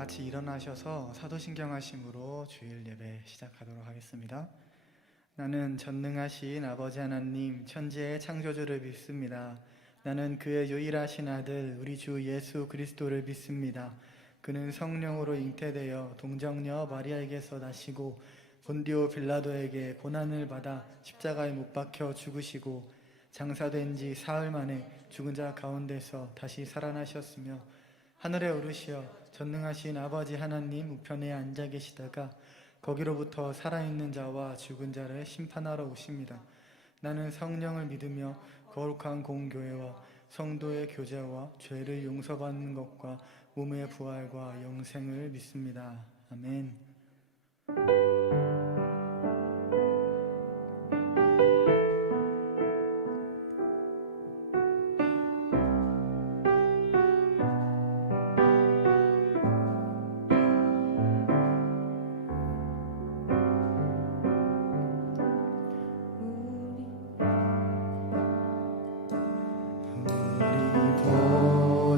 같이 일어나셔서 사도신경 하심으로 주일 예배 시작하도록 하겠습니다. 나는 전능하신 아버지 하나님 천지의 창조주를 믿습니다. 나는 그의 유일하신 아들 우리 주 예수 그리스도를 믿습니다. 그는 성령으로 잉태되어 동정녀 마리아에게서 나시고 본디오 빌라도에게 고난을 받아 십자가에 못 박혀 죽으시고 장사된 지 사흘 만에 죽은 자 가운데서 다시 살아나셨으며 하늘에 오르시어 전능하신 아버지 하나님 우편에 앉아 계시다가 거기로부터 살아있는 자와 죽은 자를 심판하러 오십니다. 나는 성령을 믿으며 거룩한 공교회와 성도의 교제와 죄를 용서받는 것과 몸의 부활과 영생을 믿습니다. 아멘.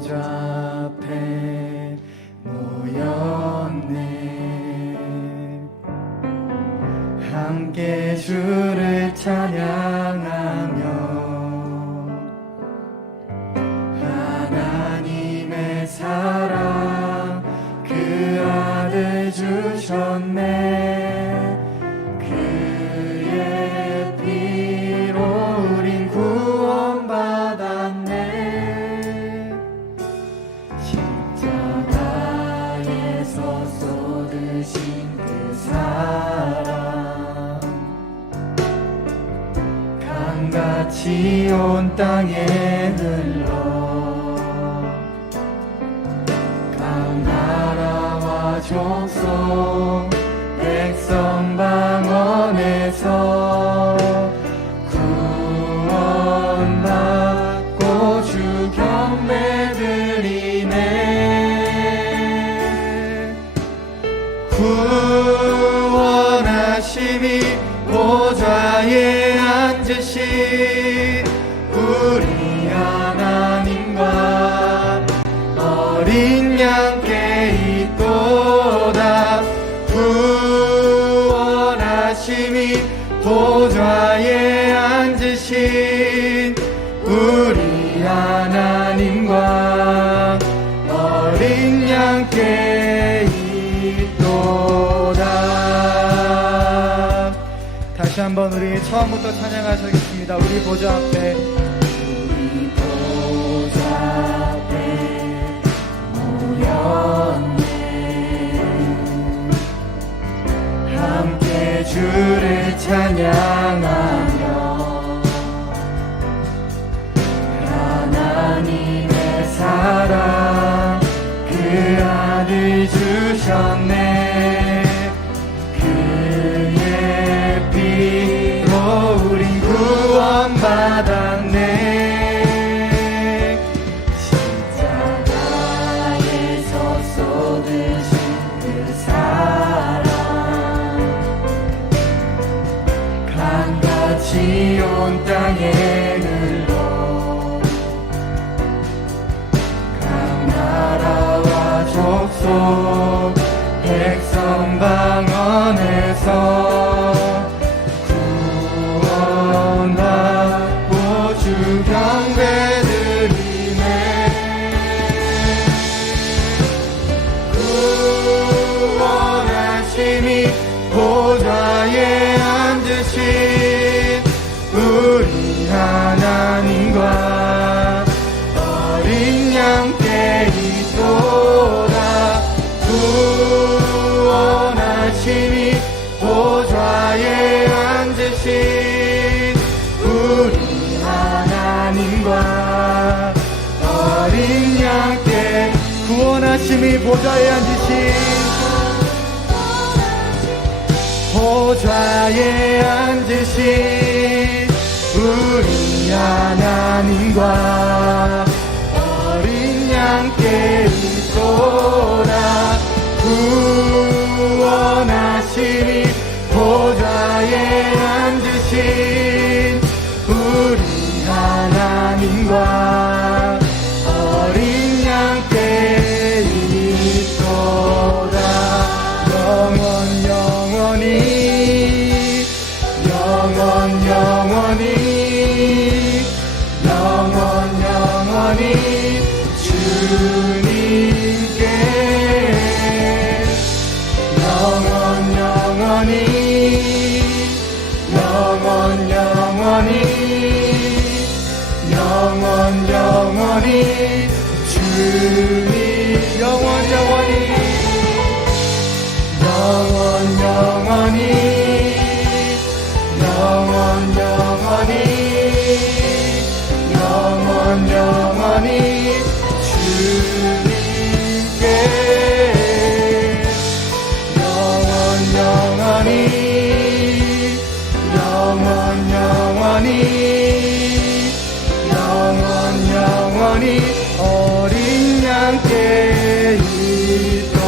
앞에 모였네. 함께 주를 찬양하며 하나님의 사랑 그 아들 주셨네. 그의 피로 우린 구원받았네. 쏟으신 그 사랑 강같이 온 땅에 흘러 각 나라와 족속 백성 방언에서 구원받고 주 경배드리네. 구원하심이 보좌에 앉으신 우리 하나님과 어린 양께 있도다. 구원하심이 보좌에 앉으신 우리 하나님과 어린 양께 다시 한번 우리 처음부터 찬양하시겠습니다. 우리 보좌 앞에 모였네. 함께 주를 찬양하며 하나님의 사랑 그 아들 주셨네. 우린 구원받았네. 십자가에서 쏟으신 그 사랑 강같이 온 땅에 흘러 각 나라와 족속 백성 방언에서 주 경배드리네. 구원하심이 보좌에 앉으신 우리 하나님과 어린 양께 있도다. 구원하심이 보좌에 앉으신 우리 하나님과 어린 양께 구원하심이 보좌에 앉으신 보좌에 앉으신 우리 하나님과 어린 양께 있도다. 구원하심이 보좌에 앉으신 우리 하나님과 어린 양께 있도다. 영원 영원히 영원 영원히 주님 영원 영원히 영원 영원히 영원 영원히 영원 영원히 주님께 영원 영원히 영원 영원히 영원 영원히 어린 양께 있던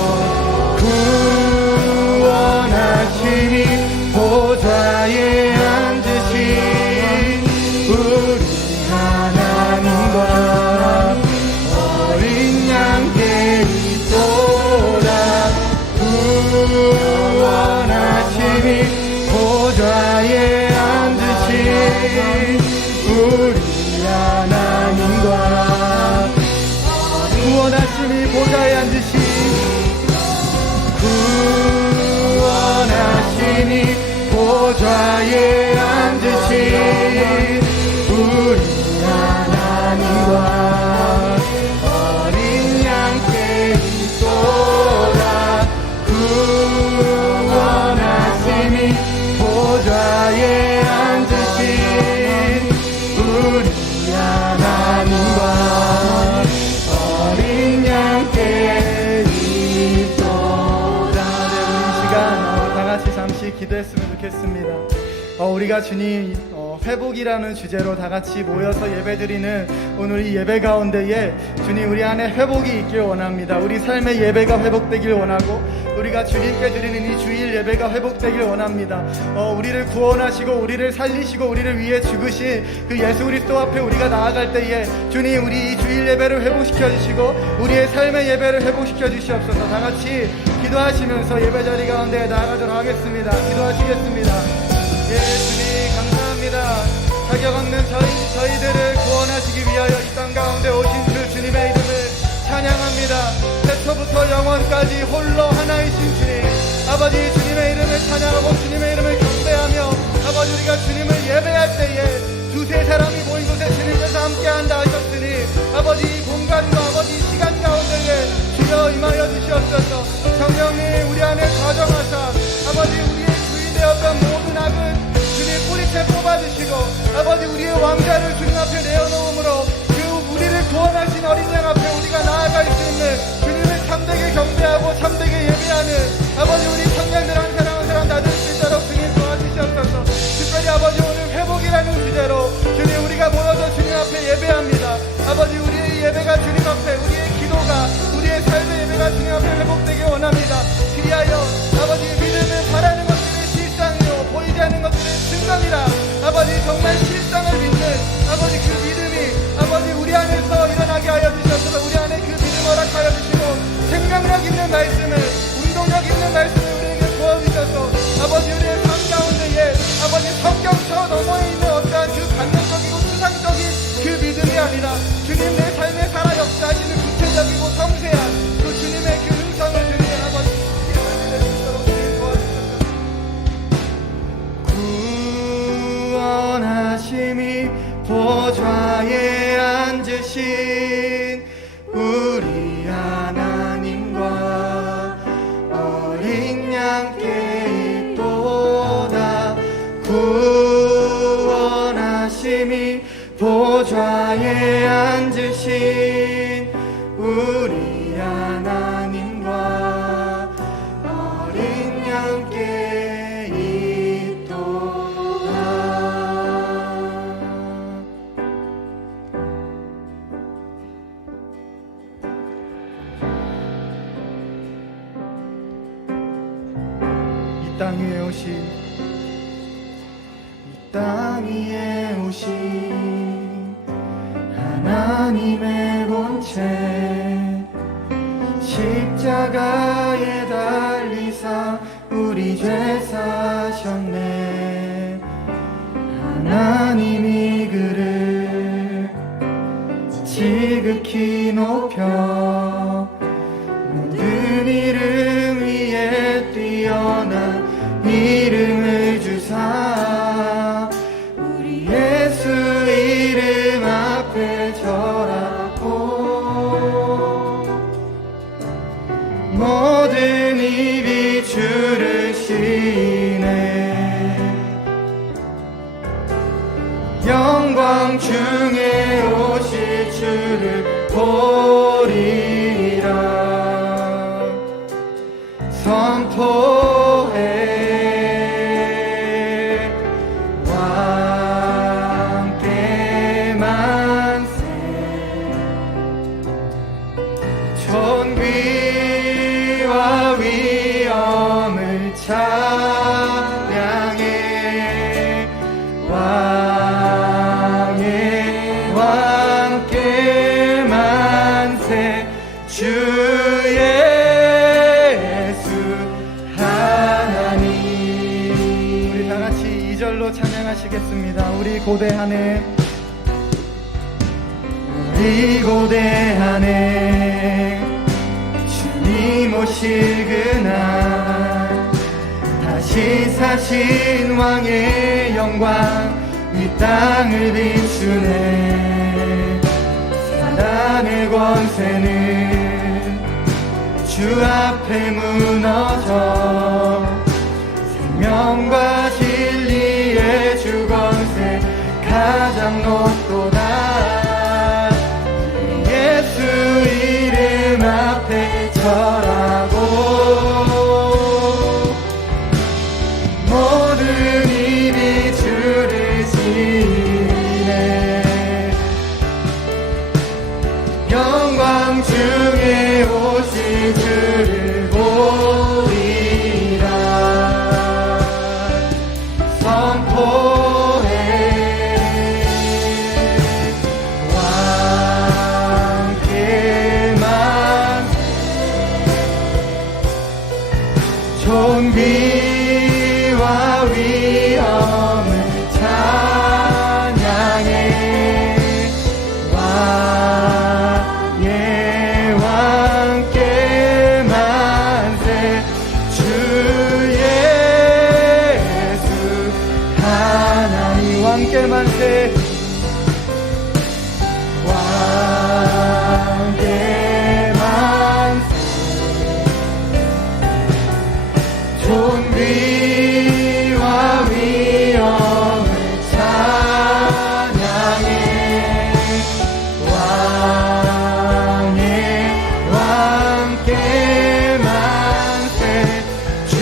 구원하심이 보좌에 앉으신 우리 하나님과 어린 양께 있도다 구원하심이 보좌에 앉으신 우리 하나님과 구원하심이 보좌에 앉으신 구원하심이 보좌에 앉으신 우리 하나님과 어린 양께 있도다 구원하심이 보좌에 앉으신 우리 하나님과 어린 양께 있도다. 네, 우리 이 시간 다 같이 잠시 기도했으면 좋겠습니다. 우리가 주님 회복이라는 주제로 다 같이 모여서 예배드리는 오늘 이 예배 가운데에 주님 우리 안에 회복이 있길 원합니다. 우리 삶의 예배가 회복되길 원하고 우리가 주님께 드리는 이 주일 예배가 회복되길 원합니다. 우리를 구원하시고 우리를 살리시고 우리를 위해 죽으신 그 예수 그리스도 앞에 우리가 나아갈 때에 주님 우리 이 주일 예배를 회복시켜 주시고 우리의 삶의 예배를 회복시켜 주시옵소서. 다 같이 기도하시면서 예배 자리 가운데 나아가도록 하겠습니다. 기도하시겠습니다. 예, 주님 감사합니다. 자격 없는 저희들을 구원하시기 위하여 이 땅 가운데 오신 그 주님의 이름을 찬양합니다. 태초부터 영원까지 홀로 하나이신 주님, 아버지 주님의 이름을 찬양하고 주님의 이름을 경배하며 아버지 우리가 주님을 예배할 때에 두세 사람이 모인 곳에 주님께서 함께한다 하셨으니 아버지 이 공간과 아버지 이 시간 가운데에 주여 임하여 주시옵소서. 성령님 우리 안에 가정하사 아버지 우리의 주인 되었던 모든 악은 주님 뿌리채 뽑아주시고 아버지 우리의 왕자를 주님 앞에 내어놓음으로 그 우리를 구원하신 어린 양 앞에 우리가 나아갈 수 있는 주님을 참되게 경배하고 참되게 예배하는 아버지 우리 청년들 한 사람 한 사람 나들 수 있도록 주님 도와주시옵소서. 특별히 아버지 오늘 회복이라는 주제로 주님 우리가 모여서 주님 앞에 예배합니다. 아버지 우리의 예배가 주님 앞에 우리의 기도가 우리의 삶의 예배가 주님 앞에 회복되길 원합니다. 그리하여 아버지 믿음을 바라는 것들이 실상이요 보이지 않는 것들은 증거이라 아버지 정말 실상을 믿는 아버지 그 믿음이 아버지 우리 안에서 일어나게 하여 주셔서 우리 안에 그 믿음 허락하여 주시고 생명력 있는 말씀을 운동력 있는 말씀을 우리에게 부어주셔서 아버지 우리의 삶 가운데에 아버지 성경 저 너머에 있는 어떠한 그 관념적이고 추상적인 그 믿음이 아니라 주님 내 삶에 살아 역사하시는 구체적이고 섬세한 그 주님의 그 음성을 듣는 아버지 예배를 낼 수 있도록 주님 도와주셔서 구원하심이 보좌에 앉으신 우리 하나님과 어린 양께 있도다 구원하심이 보좌에 앉으신 우리 하나님과 어린 양께 있도다. 이 땅 위에 오신 하나님의 본체 십자가에 달리사 우리 죄 사셨네. 하나님이 그를 지극히 높여 모든 이름 위에 뛰어난 이 선포해 왕께 만세 존귀와 위엄을 찬양해 왕의 왕께 만세 주 예수 하나님. 우리 다 같이 2절로 찬양하시겠습니다. 우리 고대하네 우리 고대하네 주님 오실 그날 다시 사신 왕의 영광 이 땅을 비추네 사단의 권세는 주 앞에 무너져 생명과 진리의 주 권세 가장 높도다 예수 이름 앞에 절하고 모든 입이 주를 지네 영광 중에 오실 주를 보리라 선포해 왕께 만세 존귀와 위엄을 찬양해 왕의 왕께 만세 주 예수 하나님 왕께 만세 왕께 만세 존귀와 위엄을 찬양해 왕의 왕께 만세 주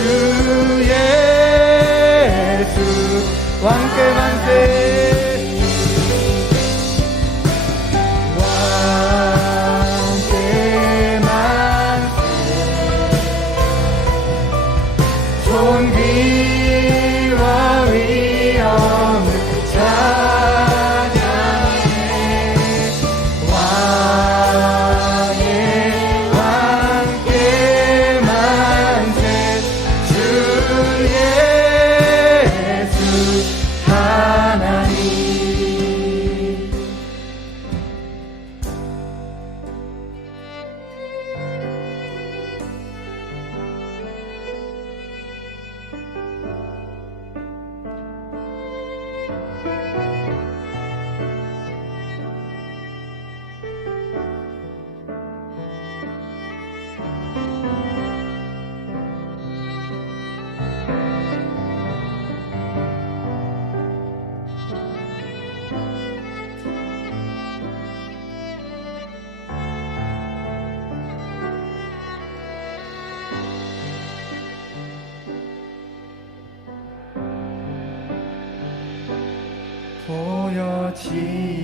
예수 왕께 만세 왕께 만세 존귀와 위엄을 찬양해 왕의 왕께 만세 주 예수 하나님.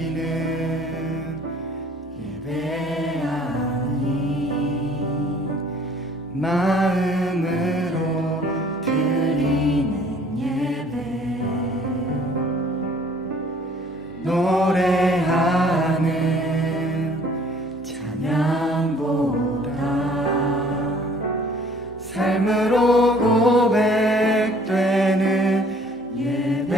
보여지는 예배 아니 마음으로 드리는 예배 노래하는 찬양보다 삶으로 고백되는 예배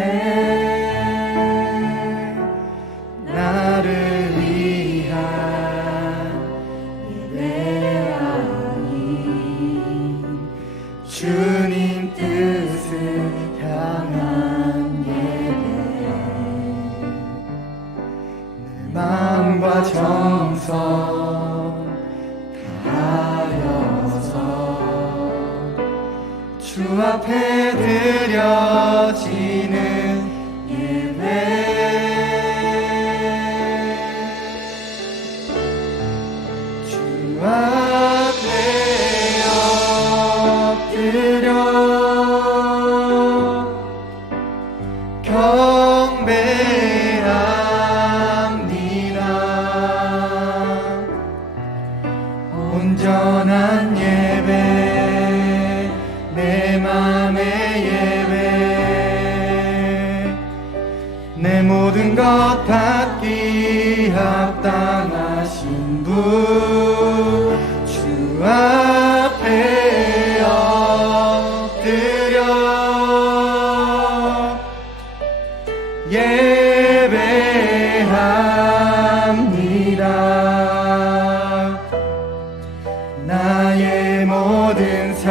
나를 위한 예배 아닌 주님 뜻을 향한 예배 내 마음과 정성 다하여서 주 앞에 드려지는 예배 주 앞에 모든 것 받기 합당하신 분 주 앞에 엎드려 예배합니다. 나의 모든 삶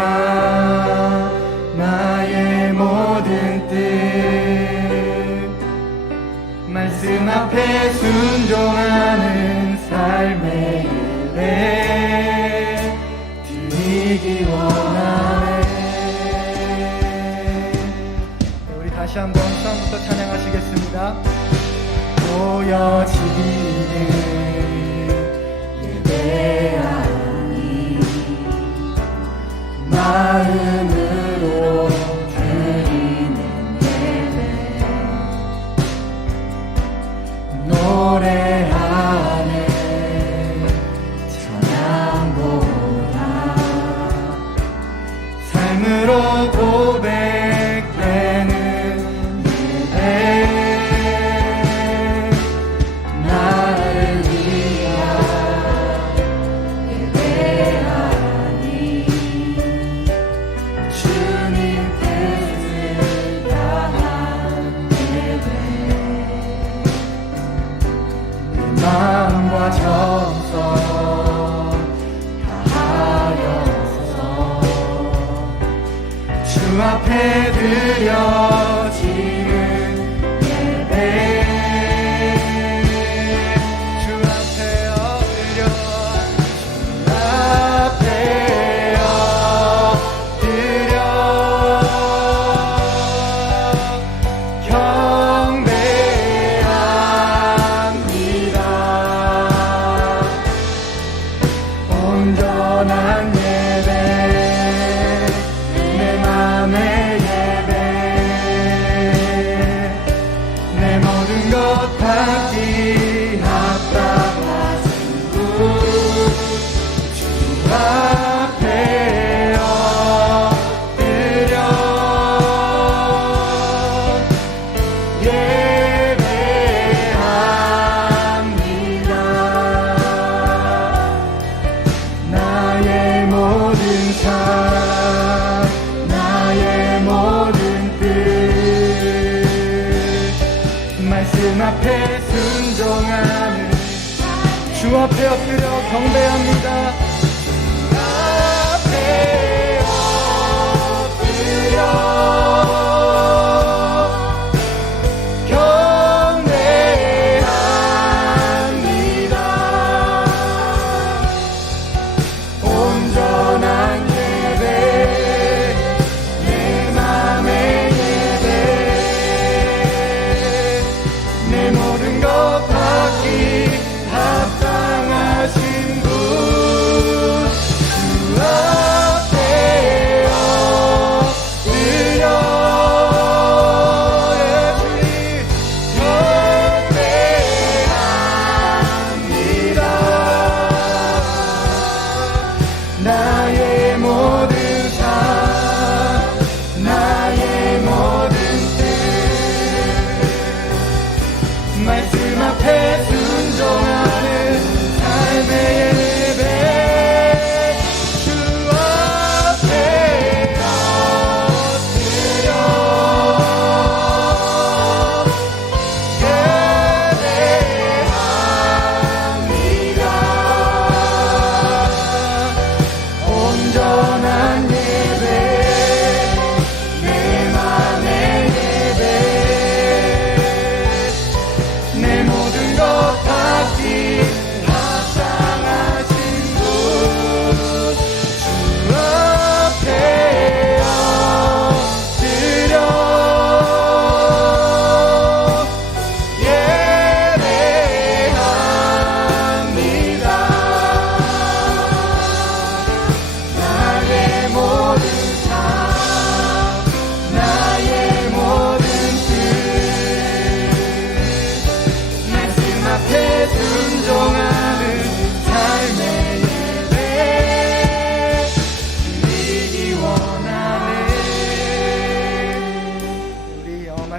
나의 모든 뜻 말씀 앞에 순종하는 삶의 예배 드리기 원하네. 우리 다시 한번 처음부터 찬양하시겠습니다. 보여지기는 예배하니 마음으로 드리는 예배 노래하네 찬양보다 삶으로 고백되는 예배 나를 위한 예배하니 주님 뜻을 다한 예배 내 마음과 정성 다하여서 주 앞에 드려지는 예배 주 앞에 엎드려 주 앞에 엎드려 경배합니다. 온전한 예배 내 맘의 예배 내 모든 것 받기 합당하신 분 주 앞에 엎드려 예배합니다. 나의 모든 삶 나의 모든 뜻 말씀 앞에 순종하는 주 앞에 엎드려 경배합니다. 주 앞에 엎드려 경배합니다. 온전한 예배 내 맘의 예배 내 모든 것 받기 합당하신 분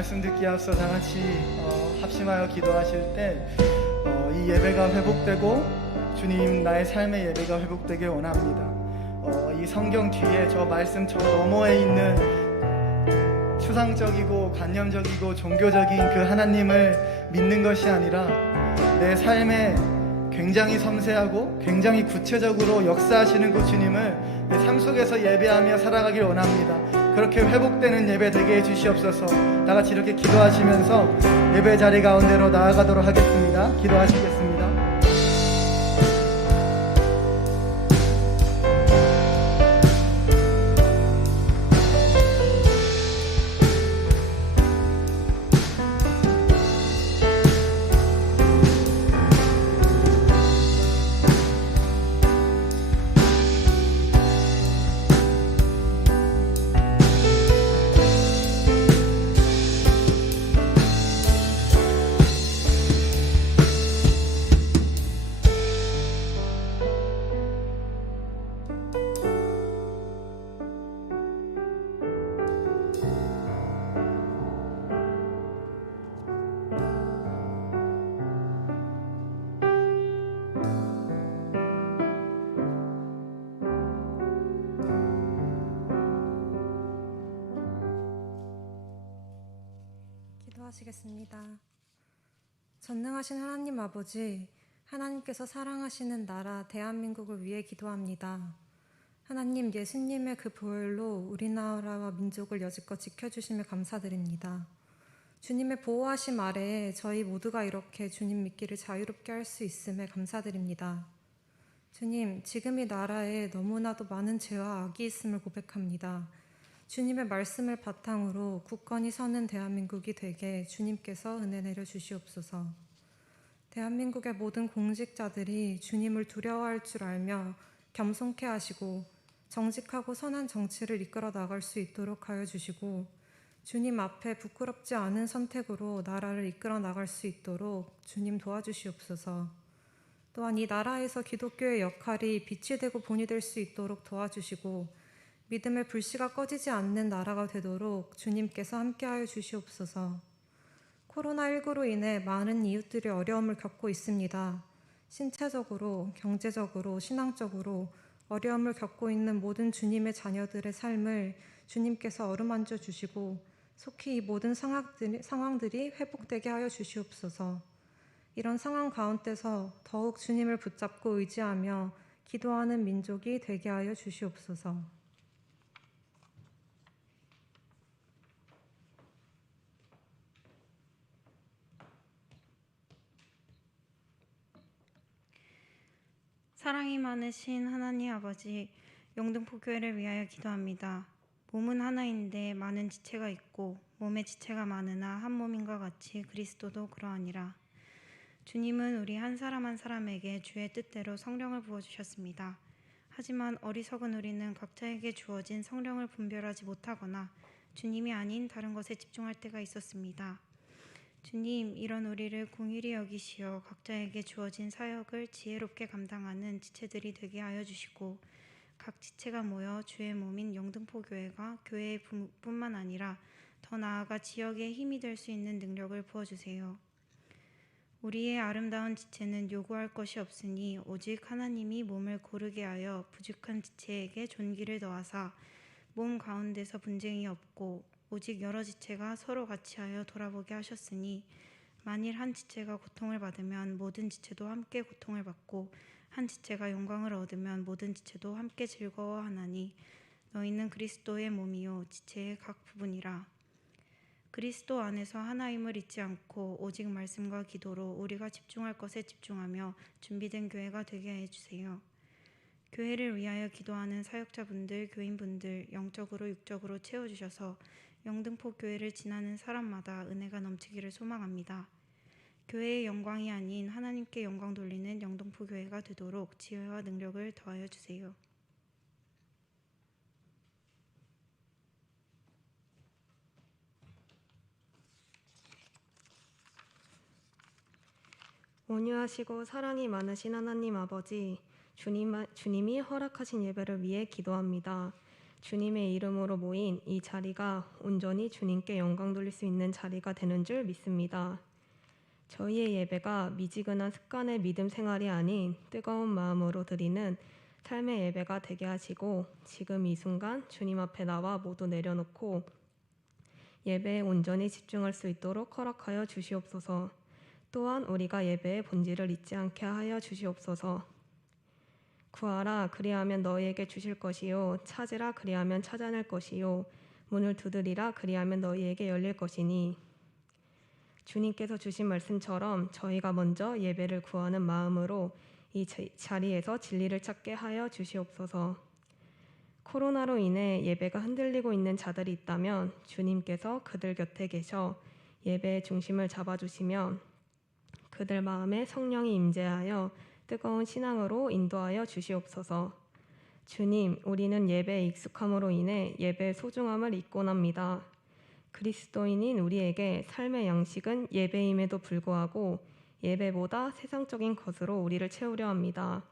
말씀 듣기에 앞서 다 같이 합심하여 기도하실 때 이 예배가 회복되고 주님 나의 삶의 예배가 회복되길 원합니다. 이 성경 뒤에 저 말씀 저 너머에 있는 추상적이고 관념적이고 종교적인 그 하나님을 믿는 것이 아니라 내 삶에 굉장히 섬세하고 굉장히 구체적으로 역사하시는 그 주님을 내 삶 속에서 예배하며 살아가길 원합니다. 그렇게 회복되는 예배 되게 해주시옵소서. 다같이 이렇게 기도하시면서 예배 자리 가운데로 나아가도록 하겠습니다. 기도하시겠습니다. 기도하시겠습니다. 전능하신 하나님 아버지, 하나님께서 사랑하시는 나라 대한민국을 위해 기도합니다. 하나님, 예수님의 그 보혈로 우리나라와 민족을 여지껏 지켜주심에 감사드립니다. 주님의 보호하심 아래에 저희 모두가 이렇게 주님 믿기를 자유롭게 할 수 있음에 감사드립니다. 주님, 지금 이 나라에 너무나도 많은 죄와 악이 있음을 고백합니다. 주님의 말씀을 바탕으로 굳건히 서는 대한민국이 되게 주님께서 은혜 내려 주시옵소서. 대한민국의 모든 공직자들이 주님을 두려워할 줄 알며 겸손케 하시고 정직하고 선한 정치를 이끌어 나갈 수 있도록 하여 주시고, 주님 앞에 부끄럽지 않은 선택으로 나라를 이끌어 나갈 수 있도록 주님 도와주시옵소서. 또한 이 나라에서 기독교의 역할이 빛이 되고 본이 될 수 있도록 도와주시고, 믿음의 불씨가 꺼지지 않는 나라가 되도록 주님께서 함께하여 주시옵소서. 코로나19로 인해 많은 이웃들이 어려움을 겪고 있습니다. 신체적으로, 경제적으로, 신앙적으로 어려움을 겪고 있는 모든 주님의 자녀들의 삶을 주님께서 어루만져 주시고 속히 이 모든 상황들이 회복되게 하여 주시옵소서. 이런 상황 가운데서 더욱 주님을 붙잡고 의지하며 기도하는 민족이 되게 하여 주시옵소서. 사랑이 많으신 하나님 아버지, 영등포교회를 위하여 기도합니다. 몸은 하나인데 많은 지체가 있고 몸에 지체가 많으나 한 몸인과 같이 그리스도도 그러하니라. 주님은 우리 한 사람 한 사람에게 주의 뜻대로 성령을 부어주셨습니다. 하지만 어리석은 우리는 각자에게 주어진 성령을 분별하지 못하거나 주님이 아닌 다른 것에 집중할 때가 있었습니다. 주님, 이런 우리를 공의히 여기시어 각자에게 주어진 사역을 지혜롭게 감당하는 지체들이 되게 하여 주시고, 각 지체가 모여 주의 몸인 영등포교회가 교회의 뿐만 아니라 더 나아가 지역의 힘이 될 수 있는 능력을 부어주세요. 우리의 아름다운 지체는 요구할 것이 없으니 오직 하나님이 몸을 고르게 하여 부족한 지체에게 존귀를 더하사 몸 가운데서 분쟁이 없고 오직 여러 지체가 서로 같이 하여 돌아보게 하셨으니, 만일 한 지체가 고통을 받으면 모든 지체도 함께 고통을 받고 한 지체가 영광을 얻으면 모든 지체도 함께 즐거워하나니 너희는 그리스도의 몸이요 지체의 각 부분이라. 그리스도 안에서 하나임을 잊지 않고 오직 말씀과 기도로 우리가 집중할 것에 집중하며 준비된 교회가 되게 해주세요. 교회를 위하여 기도하는 사역자분들, 교인분들 영적으로 육적으로 채워주셔서 영등포 교회를 지나는 사람마다 은혜가 넘치기를 소망합니다. 교회의 영광이 아닌 하나님께 영광 돌리는 영등포 교회가 되도록 지혜와 능력을 더하여 주세요. 온유하시고 사랑이 많으신 하나님 아버지, 주님이 허락하신 예배를 위해 기도합니다. 주님의 이름으로 모인 이 자리가 온전히 주님께 영광 돌릴 수 있는 자리가 되는 줄 믿습니다. 저희의 예배가 미지근한 습관의 믿음 생활이 아닌 뜨거운 마음으로 드리는 삶의 예배가 되게 하시고, 지금 이 순간 주님 앞에 나와 모두 내려놓고 예배에 온전히 집중할 수 있도록 허락하여 주시옵소서. 또한 우리가 예배의 본질을 잊지 않게 하여 주시옵소서. 구하라, 그리하면 너희에게 주실 것이요, 찾으라, 그리하면 찾아낼 것이요, 문을 두드리라, 그리하면 너희에게 열릴 것이니. 주님께서 주신 말씀처럼 저희가 먼저 예배를 구하는 마음으로 이 자리에서 진리를 찾게 하여 주시옵소서. 코로나로 인해 예배가 흔들리고 있는 자들이 있다면 주님께서 그들 곁에 계셔 예배의 중심을 잡아주시며 그들 마음에 성령이 임재하여 뜨거운 신앙으로 인도하여 주시옵소서. 주님, 우리는 예배에 익숙함으로 인해 예배의 소중함을 잊곤 합니다. 그리스도인인 우리에게 삶의 양식은 예배임에도 불구하고 예배보다 세상적인 것으로 우리를 채우려 합니다.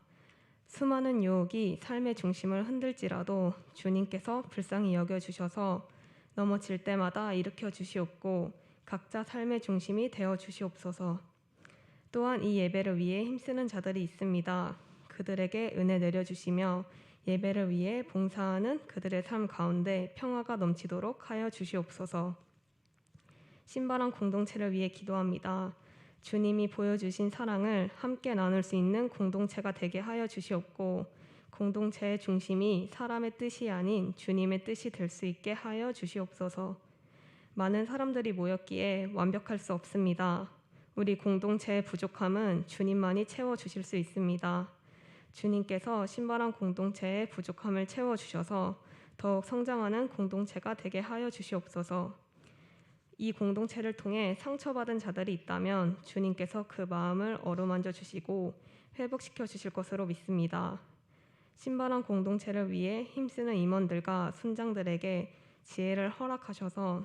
수많은 유혹이 삶의 중심을 흔들지라도 주님께서 불쌍히 여겨주셔서 넘어질 때마다 일으켜 주시옵고 각자 삶의 중심이 되어 주시옵소서. 또한 이 예배를 위해 힘쓰는 자들이 있습니다. 그들에게 은혜 내려주시며 예배를 위해 봉사하는 그들의 삶 가운데 평화가 넘치도록 하여 주시옵소서. 신바람 공동체를 위해 기도합니다. 주님이 보여주신 사랑을 함께 나눌 수 있는 공동체가 되게 하여 주시옵고 공동체의 중심이 사람의 뜻이 아닌 주님의 뜻이 될 수 있게 하여 주시옵소서. 많은 사람들이 모였기에 완벽할 수 없습니다. 우리 공동체의 부족함은 주님만이 채워주실 수 있습니다. 주님께서 신바람 공동체의 부족함을 채워주셔서 더욱 성장하는 공동체가 되게 하여 주시옵소서. 이 공동체를 통해 상처받은 자들이 있다면 주님께서 그 마음을 어루만져 주시고 회복시켜 주실 것으로 믿습니다. 신바람 공동체를 위해 힘쓰는 임원들과 순장들에게 지혜를 허락하셔서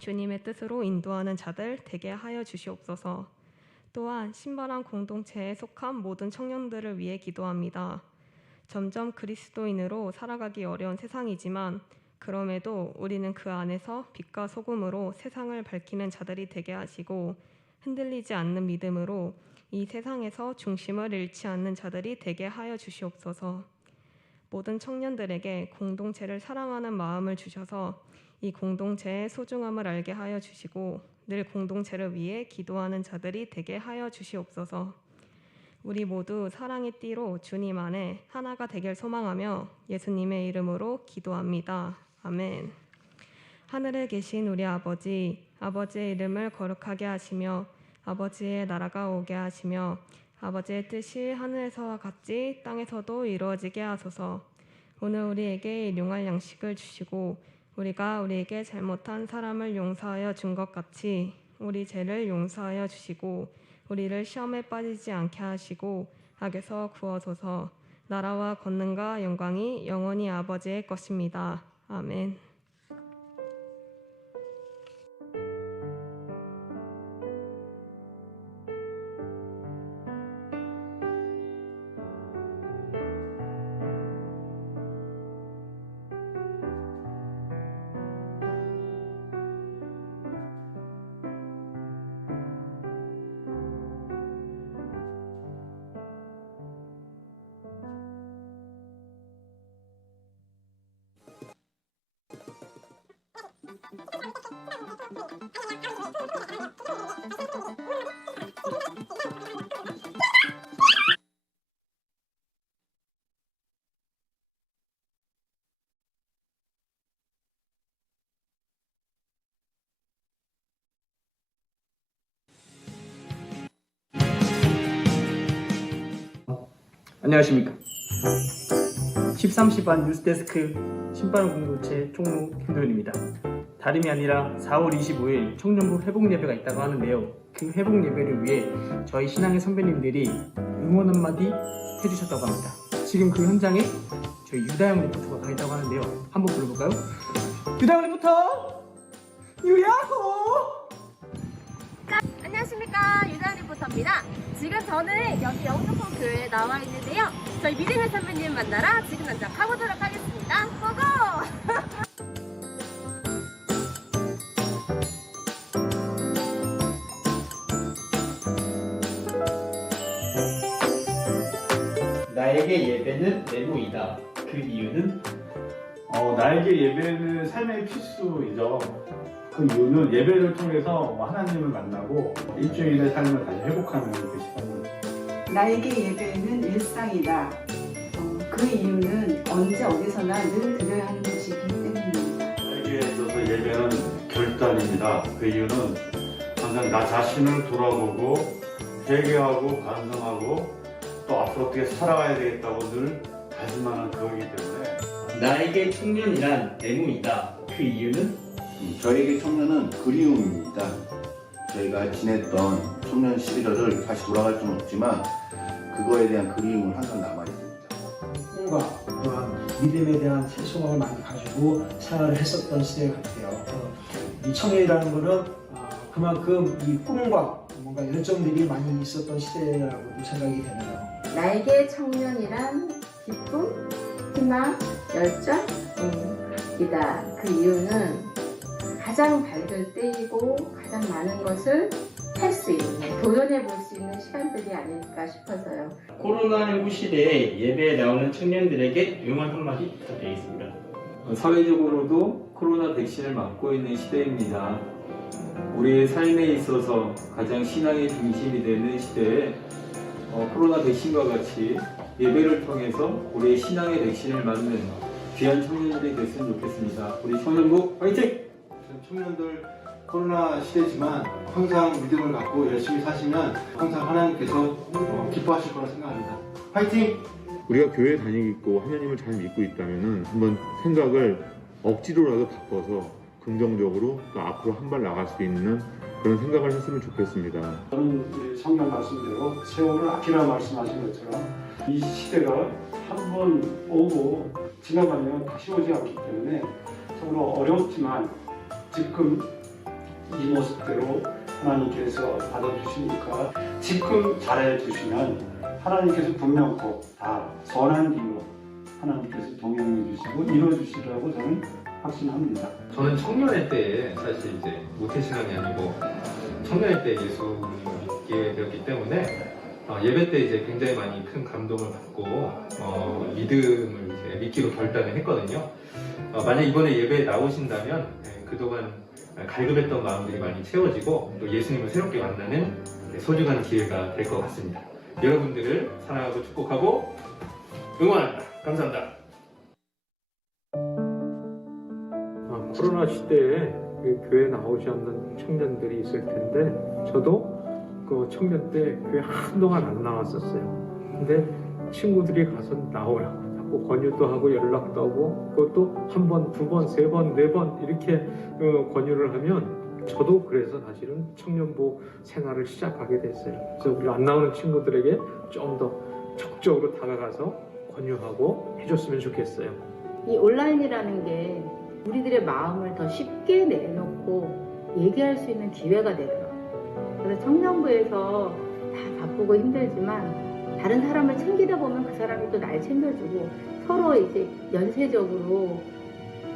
주님의 뜻으로 인도하는 자들 되게 하여 주시옵소서. 또한 신바람 공동체에 속한 모든 청년들을 위해 기도합니다. 점점 그리스도인으로 살아가기 어려운 세상이지만 그럼에도 우리는 그 안에서 빛과 소금으로 세상을 밝히는 자들이 되게 하시고 흔들리지 않는 믿음으로 이 세상에서 중심을 잃지 않는 자들이 되게 하여 주시옵소서. 모든 청년들에게 공동체를 사랑하는 마음을 주셔서 이 공동체의 소중함을 알게 하여 주시고 늘 공동체를 위해 기도하는 자들이 되게 하여 주시옵소서. 우리 모두 사랑의 띠로 주님 안에 하나가 되길 소망하며 예수님의 이름으로 기도합니다. 아멘. 하늘에 계신 우리 아버지, 아버지의 이름을 거룩하게 하시며 아버지의 나라가 오게 하시며 아버지의 뜻이 하늘에서와 같이 땅에서도 이루어지게 하소서. 오늘 우리에게 일용할 양식을 주시고 우리가 우리에게 잘못한 사람을 용서하여 준 것 같이 우리 죄를 용서하여 주시고 우리를 시험에 빠지지 않게 하시고 악에서 구하소서. 나라와 권능과 영광이 영원히 아버지의 것입니다. 아멘. 안녕하십니까. 13시반 뉴스데스크 신바람 공동체 총무 김도현입니다. 다름이 아니라 4월 25일 청년부 회복예배가 있다고 하는데요. 그 회복예배를 위해 저희 신앙의 선배님들이 응원 한마디 해주셨다고 합니다. 지금 그 현장에 저희 유다영 리포터가 가 있다고 하는데요. 한번 불러볼까요? 유다영 리포터! 유야호! 안녕하십니까, 유다은 리포터입니다. 지금 저는 여기 영등포 교회에 나와 있는데요. 저희 믿음의 선배님 만나러 지금 당장 가보도록 하겠습니다. 고고! 나에게 예배는 내모이다. 그 이유는? 나에게 예배는 삶의 필수이죠. 그 이유는 예배를 통해서 하나님을 만나고 일주일의 삶을 다시 회복하는 것이거든요. 나에게 예배는 일상이다. 그 이유는 언제 어디서나 늘 드려야 하는 것이기 때문입니다. 나에게 있어서 예배는 결단입니다. 그 이유는 항상 나 자신을 돌아보고 회개하고 반성하고 또 앞으로 어떻게 살아가야 되겠다고 늘 다짐하는 그거이기 때문에 나에게 청년이란 내모이다. 그 이유는? 저에게 청년은 그리움입니다. 저희가 지냈던 청년 11월을 다시 돌아갈 수는 없지만 그거에 대한 그리움은 항상 남아있습니다. 꿈과 또한 믿음에 대한 소망을 많이 가지고 생활을 했었던 시대 같아요. 이 청년이라는 것은 그만큼 이 꿈과 뭔가 열정들이 많이 있었던 시대라고도 생각이 되네요. 나에게 청년이란 기쁨, 희망, 열정이다. 그 이유는 가장 밝을 때이고 가장 많은 것을 할 수 있는, 도전해 볼 수 있는 시간들이 아닐까 싶어서요. 코로나19 시대에 예배에 나오는 청년들에게 유용한 한마디 부탁드리겠습니다. 사회적으로도 코로나 백신을 맞고 있는 시대입니다. 우리의 삶에 있어서 가장 신앙의 중심이 되는 시대에 코로나 백신과 같이 예배를 통해서 우리의 신앙의 백신을 맞는 귀한 청년들이 됐으면 좋겠습니다. 우리 청년부 화이팅! 청년들 코로나 시대지만 항상 믿음을 갖고 열심히 사시면 항상 하나님께서 기뻐하실 거라 생각합니다. 화이팅! 우리가 교회 다니고 하나님을 잘 믿고 있다면 한번 생각을 억지로라도 바꿔서 긍정적으로 또 앞으로 한 발 나갈 수 있는 그런 생각을 했으면 좋겠습니다. 저는 성경 말씀대로 세월을 아끼라 말씀하신 것처럼 이 시대가 한 번 오고 지나가면 다시 오지 않기 때문에 서로 어렵지만 지금 이 모습대로 하나님께서 받아주시니까 지금 잘해주시면 하나님께서 분명 꼭 다 선한 길로 하나님께서 동행해 주시고 이루어주시리라고 저는 확신합니다. 저는 청년의 때에 사실 이제 모태신앙이 아니고 청년의 때 예수님을 믿게 되었기 때문에 예배 때 이제 굉장히 많이 큰 감동을 받고 믿음을 이제 믿기로 결단을 했거든요. 만약 이번에 예배에 나오신다면 그동안 갈급했던 마음들이 많이 채워지고 또 예수님을 새롭게 만나는 소중한 기회가 될 것 같습니다. 여러분들을 사랑하고 축복하고 응원합니다. 감사합니다. 코로나 시대에 교회 나오지 않는 청년들이 있을 텐데 저도 그 청년 때 교회 한동안 안 나왔었어요. 근데 친구들이 가서 나오라고 자꾸 권유도 하고 연락도 하고 그것도 한 번, 두 번, 세 번, 네 번 이렇게 권유를 하면 저도 그래서 사실은 청년부 생활을 시작하게 됐어요. 그래서 우리 안 나오는 친구들에게 좀 더 적극적으로 다가가서 권유하고 해줬으면 좋겠어요. 이 온라인이라는 게 우리들의 마음을 더 쉽게 내놓고 얘기할 수 있는 기회가 되더라고요. 그래서 청년부에서 다 바쁘고 힘들지만 다른 사람을 챙기다 보면 그 사람이 또 날 챙겨주고 서로 이제 연쇄적으로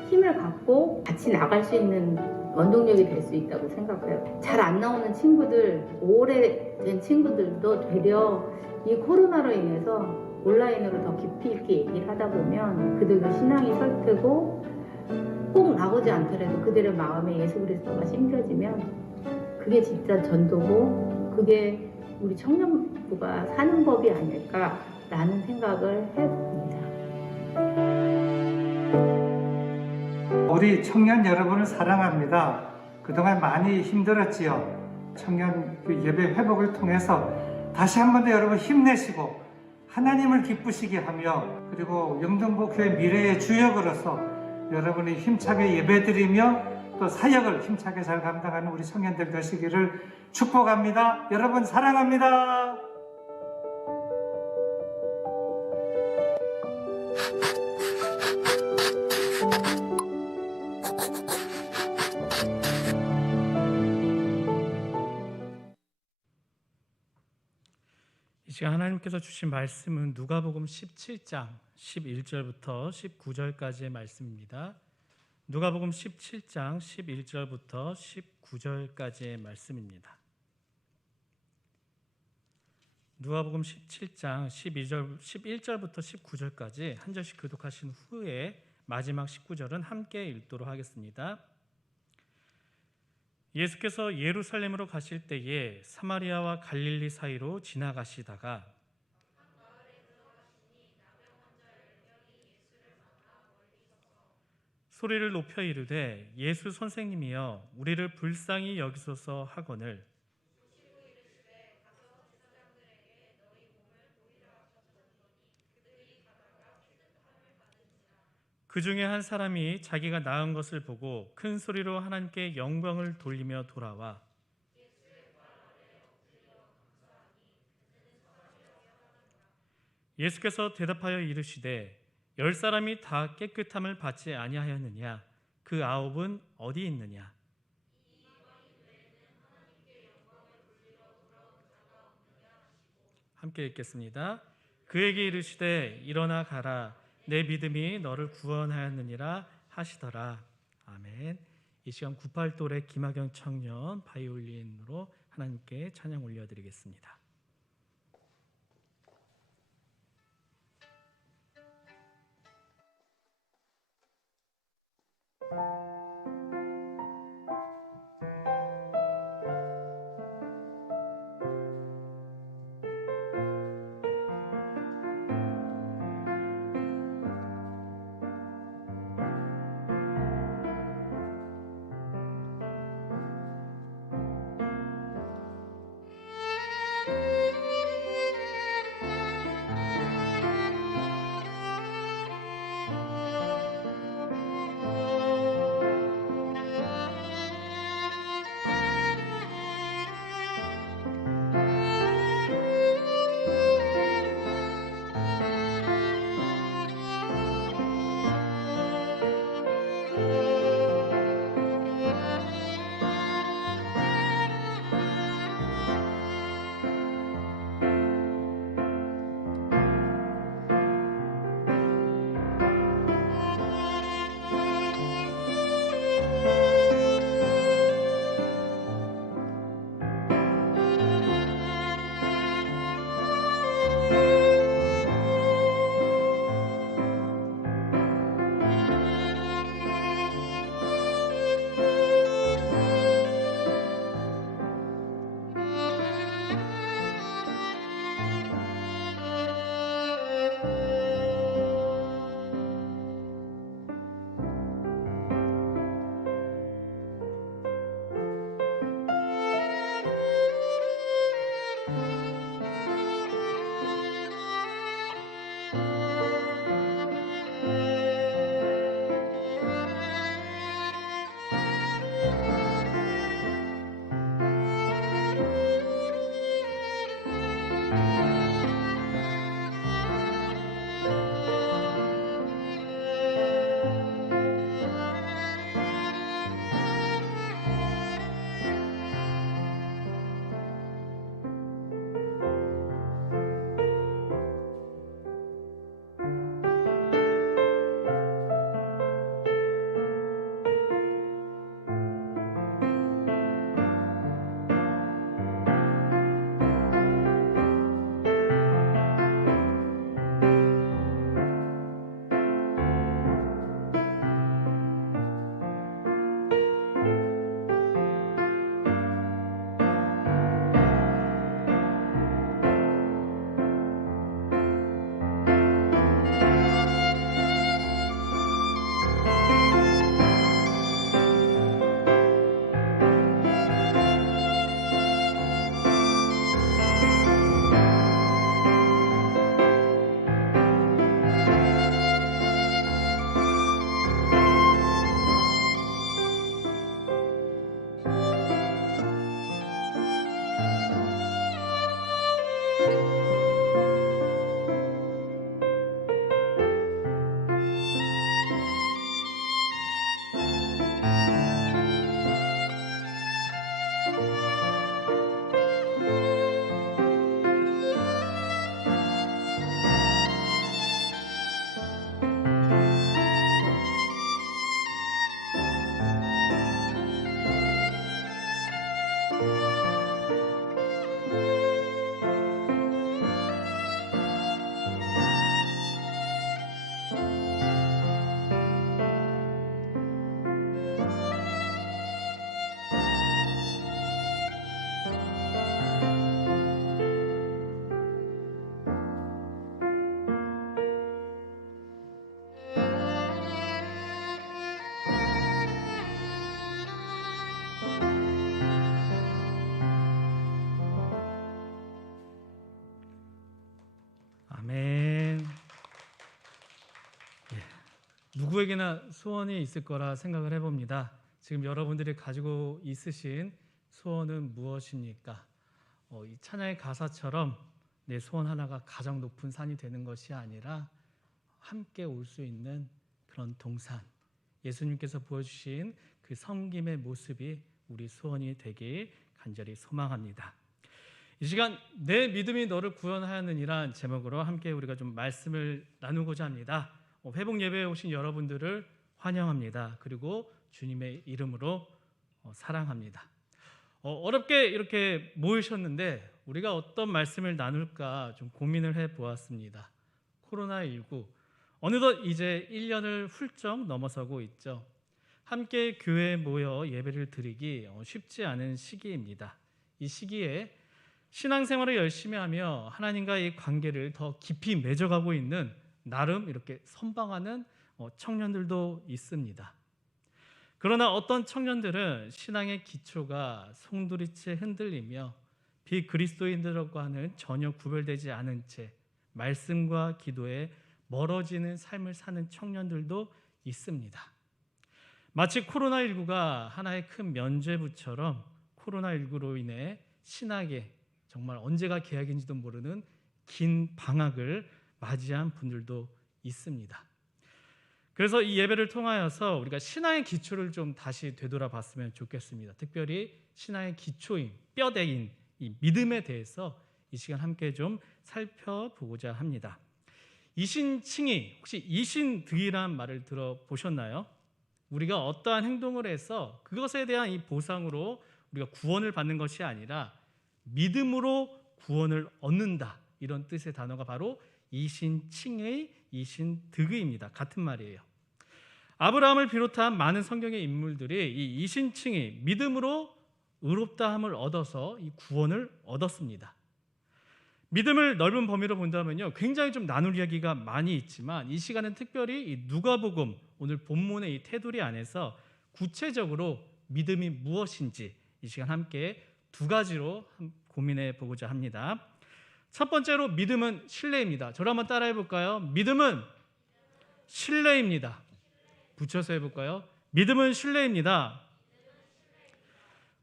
힘을 갖고 같이 나갈 수 있는 원동력이 될 수 있다고 생각해요. 잘 안 나오는 친구들, 오래된 친구들도 되려 이 코로나로 인해서 온라인으로 더 깊이 있게 얘기를 하다 보면 그들도 신앙이 설트고 꼭 나오지 않더라도 그들의 마음에 예수 그리스도가 심겨지면 그게 진짜 전도고 그게 우리 청년부가 사는 법이 아닐까라는 생각을 해봅니다. 우리 청년 여러분을 사랑합니다. 그동안 많이 힘들었지요. 청년 예배 회복을 통해서 다시 한 번 더 여러분 힘내시고 하나님을 기쁘시게 하며 그리고 영등포 교회 미래의 주역으로서 여러분이 힘차게 예배드리며 또 사역을 힘차게 잘 감당하는 우리 청년들 되시기를 축복합니다. 여러분 사랑합니다. 시간 하나님께서 주신 말씀은 누가복음 17장 11절부터 19절까지의 말씀입니다. 누가복음 17장 11절부터 19절까지의 말씀입니다. 누가복음 17장 11절부터 19절까지 한 절씩 교독하신 후에 마지막 19절은 함께 읽도록 하겠습니다. 예수께서 예루살렘으로 가실 때에 사마리아와 갈릴리 사이로 지나가시다가 소리를 높여 이르되 예수 선생님이여 우리를 불쌍히 여기소서 하거늘 그 중에 한 사람이 자기가 나은 것을 보고 큰 소리로 하나님께 영광을 돌리며 돌아와 예수께서 대답하여 이르시되 10사람이 다 깨끗함을 받지 아니하였느냐? 그 9은 어디 있느냐? 함께 읽겠습니다. 그에게 이르시되 일어나 가라. 내 믿음이 너를 구원하였느니라 하시더라. 아멘. 이 시간 98돌의 김하경 청년 바이올린으로 하나님께 찬양 올려드리겠습니다. 누구에게나 소원이 있을 거라 생각을 해봅니다. 지금 여러분들이 가지고 있으신 소원은 무엇입니까? 이 찬양의 가사처럼 내 소원 하나가 가장 높은 산이 되는 것이 아니라 함께 올 수 있는 그런 동산, 예수님께서 보여주신 그 섬김의 모습이 우리 소원이 되길 간절히 소망합니다. 이 시간 내 믿음이 너를 구원하였느니란 제목으로 함께 우리가 좀 말씀을 나누고자 합니다. 회복 예배에 오신 여러분들을 환영합니다. 그리고 주님의 이름으로 사랑합니다. 어렵게 이렇게 모이셨는데 우리가 어떤 말씀을 나눌까 좀 고민을 해보았습니다. 코로나19 어느덧 이제 1년을 훌쩍 넘어서고 있죠. 함께 교회에 모여 예배를 드리기 쉽지 않은 시기입니다. 이 시기에 신앙생활을 열심히 하며 하나님과의 관계를 더 깊이 맺어가고 있는 나름 이렇게 선방하는 청년들도 있습니다. 그러나 어떤 청년들은 신앙의 기초가 송두리째 흔들리며 비그리스도인들과는 전혀 구별되지 않은 채 말씀과 기도에 멀어지는 삶을 사는 청년들도 있습니다. 마치 코로나19가 하나의 큰 면죄부처럼 코로나19로 인해 신학에 정말 언제가 개학인지도 모르는 긴 방학을 맞이한 분들도 있습니다. 그래서 이 예배를 통하여서 우리가 신앙의 기초를 좀 다시 되돌아봤으면 좋겠습니다. 특별히 신앙의 기초인 뼈대인 이 믿음에 대해서 이 시간 함께 좀 살펴보고자 합니다. 이신칭의, 혹시 이신득이란 말을 들어보셨나요? 우리가 어떠한 행동을 해서 그것에 대한 이 보상으로 우리가 구원을 받는 것이 아니라 믿음으로 구원을 얻는다, 이런 뜻의 단어가 바로 이신칭의, 이신득의입니다. 같은 말이에요. 아브라함을 비롯한 많은 성경의 인물들이 이 이신칭의 믿음으로 의롭다함을 얻어서 이 구원을 얻었습니다. 믿음을 넓은 범위로 본다면요, 굉장히 좀 나눌 이야기가 많이 있지만 이 시간은 특별히 이 누가복음 오늘 본문의 이 테두리 안에서 구체적으로 믿음이 무엇인지 이 시간 함께 두 가지로 고민해 보고자 합니다. 첫 번째로 믿음은 신뢰입니다. 저를 한번 따라해 볼까요? 믿음은 신뢰입니다. 붙여서 해볼까요? 믿음은 신뢰입니다.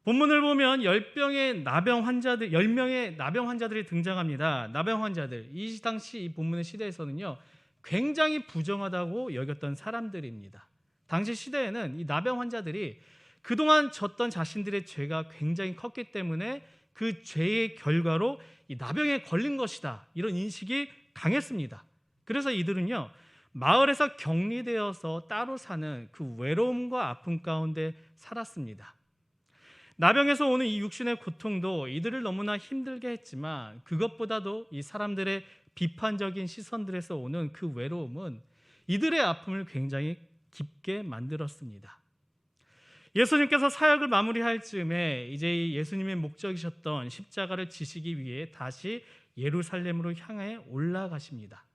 본문을 보면 10명의 나병 환자들이 등장합니다. 나병 환자들, 이 당시 이 본문의 시대에서는요 굉장히 부정하다고 여겼던 사람들입니다. 당시 시대에는 이 나병 환자들이 그동안 졌던 자신들의 죄가 굉장히 컸기 때문에 그 죄의 결과로 이 나병에 걸린 것이다, 이런 인식이 강했습니다. 그래서 이들은요 마을에서 격리되어서 따로 사는 그 외로움과 아픔 가운데 살았습니다. 나병에서 오는 이 육신의 고통도 이들을 너무나 힘들게 했지만 그것보다도 이 사람들의 비판적인 시선들에서 오는 그 외로움은 이들의 아픔을 굉장히 깊게 만들었습니다. 예수님께서 사역을 마무리할 즈음에 이제 예수님의 목적이셨던 십자가를 지시기 위해 다시 예루살렘으로 향해 올라가십니다.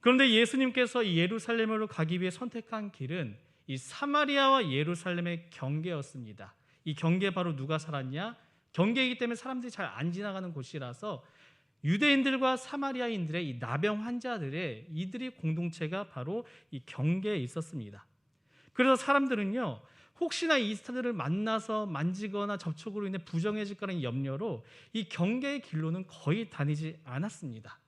그런데 예수님께서 이 예루살렘으로 가기 위해 선택한 길은 이 사마리아와 예루살렘의 경계였습니다. 이 경계에 바로 누가 살았냐? 경계이기 때문에 사람들이 잘 안 지나가는 곳이라서 유대인들과 사마리아인들의 이 나병 환자들의 이들이 공동체가 바로 이 경계에 있었습니다. 그래서 사람들은요 혹시나 이 스타들을 만나서 만지거나 접촉으로 인해 부정해질 거라는 염려로 이 경계의 길로는 거의 다니지 않았습니다.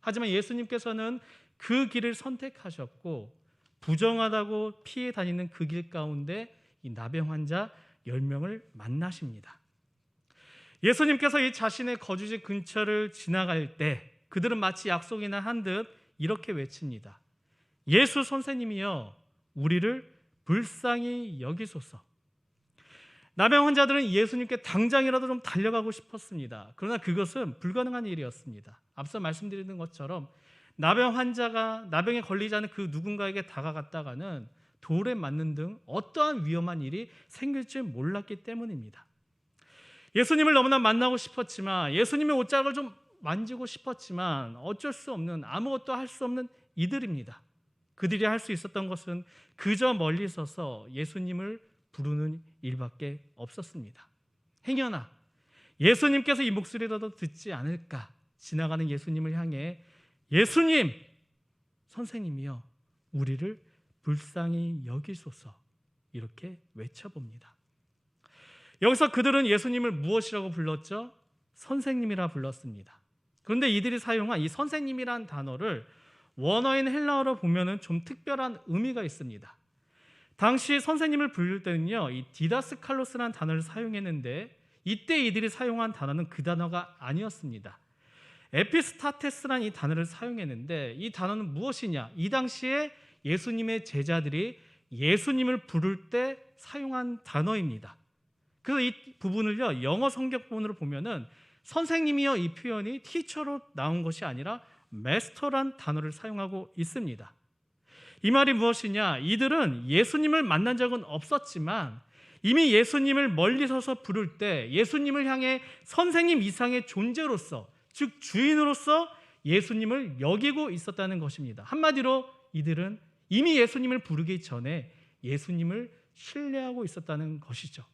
하지만 예수님께서는 그 길을 선택하셨고 부정하다고 피해 다니는 그 길 가운데 이 나병 환자 10명을 만나십니다. 예수님께서 이 자신의 거주지 근처를 지나갈 때 그들은 마치 약속이나 한 듯 이렇게 외칩니다. 예수 선생님이여 우리를 불쌍히 여기소서. 나병 환자들은 예수님께 당장이라도 좀 달려가고 싶었습니다. 그러나 그것은 불가능한 일이었습니다. 앞서 말씀드린 것처럼 나병 환자가 나병에 걸리지 않은 그 누군가에게 다가갔다가는 돌에 맞는 등 어떠한 위험한 일이 생길 줄 몰랐기 때문입니다. 예수님을 너무나 만나고 싶었지만 예수님의 옷자락을 좀 만지고 싶었지만 어쩔 수 없는, 아무것도 할 수 없는 이들입니다. 그들이 할 수 있었던 것은 그저 멀리 서서 예수님을 부르는 일밖에 없었습니다. 행여나 예수님께서 이 목소리라도 듣지 않을까 지나가는 예수님을 향해 예수님, 선생님이여 우리를 불쌍히 여기소서 이렇게 외쳐봅니다. 여기서 그들은 예수님을 무엇이라고 불렀죠? 선생님이라 불렀습니다. 그런데 이들이 사용한 이 선생님이란 단어를 원어인 헬라어로 보면은 좀 특별한 의미가 있습니다. 당시 선생님을 부를 때는요, 이 디다스칼로스라는 단어를 사용했는데 이때 이들이 사용한 단어는 그 단어가 아니었습니다. 에피스타테스라는 이 단어를 사용했는데 이 단어는 무엇이냐? 이 당시에 예수님의 제자들이 예수님을 부를 때 사용한 단어입니다. 그래서 이 부분을요, 영어 성경 부분으로 보면은 선생님이여 이 표현이 티처로 나온 것이 아니라 마스터란 단어를 사용하고 있습니다. 이 말이 무엇이냐? 이들은 예수님을 만난 적은 없었지만 이미 예수님을 멀리 서서 부를 때 예수님을 향해 선생님 이상의 존재로서, 즉 주인으로서 예수님을 여기고 있었다는 것입니다. 한마디로 이들은 이미 예수님을 부르기 전에 예수님을 신뢰하고 있었다는 것이죠.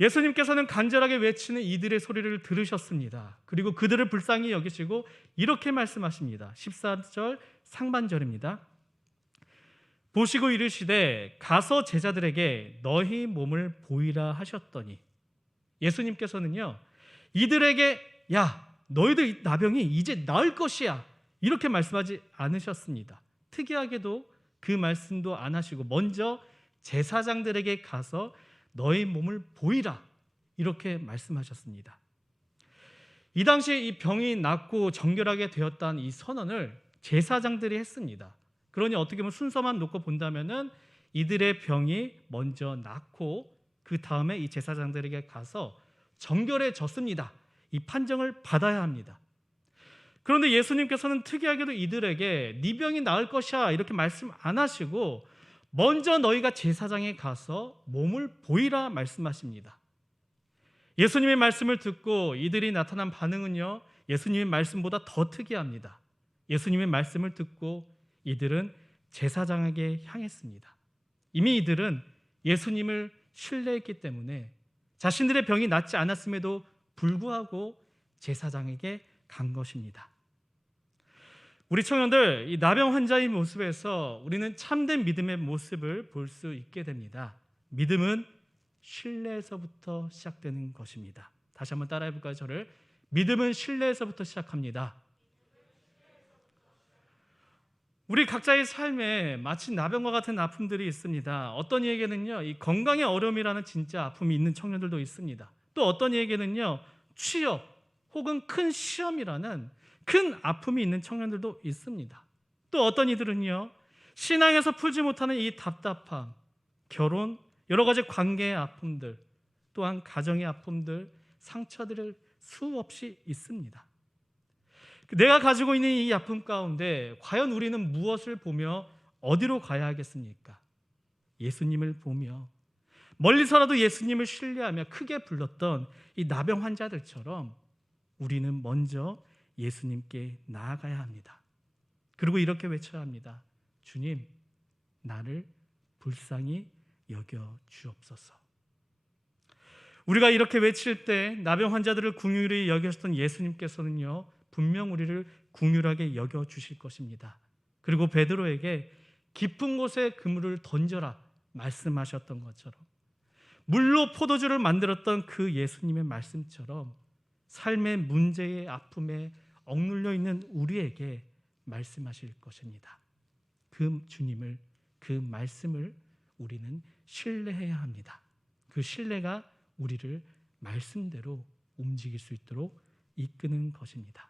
예수님께서는 간절하게 외치는 이들의 소리를 들으셨습니다. 그리고 그들을 불쌍히 여기시고 이렇게 말씀하십니다. 14절 상반절입니다. 보시고 이르시되 가서 제자들에게 너희 몸을 보이라 하셨더니, 예수님께서는요 이들에게 야 너희들 나병이 이제 나을 것이야 이렇게 말씀하지 않으셨습니다. 특이하게도 그 말씀도 안 하시고 먼저 제사장들에게 가서 너희 몸을 보이라 이렇게 말씀하셨습니다. 이 당시에 이 병이 낫고 정결하게 되었다는 이 선언을 제사장들이 했습니다. 그러니 어떻게 보면 순서만 놓고 본다면은 이들의 병이 먼저 낫고 그 다음에 이 제사장들에게 가서 정결해졌습니다. 이 판정을 받아야 합니다. 그런데 예수님께서는 특이하게도 이들에게 네 병이 나을 것이야 이렇게 말씀 안 하시고 먼저 너희가 제사장에 가서 몸을 보이라 말씀하십니다. 예수님의 말씀을 듣고 이들이 나타난 반응은요, 예수님의 말씀보다 더 특이합니다. 예수님의 말씀을 듣고 이들은 제사장에게 향했습니다. 이미 이들은 예수님을 신뢰했기 때문에 자신들의 병이 낫지 않았음에도 불구하고 제사장에게 간 것입니다. 우리 청년들, 이 나병 환자의 모습에서 우리는 참된 믿음의 모습을 볼 수 있게 됩니다. 믿음은 신뢰에서부터 시작되는 것입니다. 다시 한번 따라해 볼까요? 저를. 믿음은 신뢰에서부터 시작합니다. 우리 각자의 삶에 마치 나병과 같은 아픔들이 있습니다. 어떤 이에게는요, 이 건강의 어려움이라는 진짜 아픔이 있는 청년들도 있습니다. 또 어떤 이에게는요, 취업 혹은 큰 시험이라는 큰 아픔이 있는 청년들도 있습니다. 또 어떤 이들은요, 신앙에서 풀지 못하는 이 답답함, 결혼, 여러 가지 관계의 아픔들, 또한 가정의 아픔들, 상처들을 수없이 있습니다. 내가 가지고 있는 이 아픔 가운데 과연 우리는 무엇을 보며 어디로 가야 하겠습니까? 예수님을 보며 멀리서라도 예수님을 신뢰하며 크게 불렀던 이 나병 환자들처럼 우리는 먼저 예수님께 나아가야 합니다. 그리고 이렇게 외쳐야 합니다. 주님, 나를 불쌍히 여겨 주옵소서. 우리가 이렇게 외칠 때 나병 환자들을 긍휼히 여기셨던 예수님께서는요, 분명 우리를 긍휼하게 여겨 주실 것입니다. 그리고 베드로에게 깊은 곳에 그물을 던져라 말씀하셨던 것처럼, 물로 포도주를 만들었던 그 예수님의 말씀처럼 삶의 문제의 아픔에 억눌려 있는 우리에게 말씀하실 것입니다. 그 주님을, 그 말씀을 우리는 신뢰해야 합니다. 그 신뢰가 우리를 말씀대로 움직일 수 있도록 이끄는 것입니다.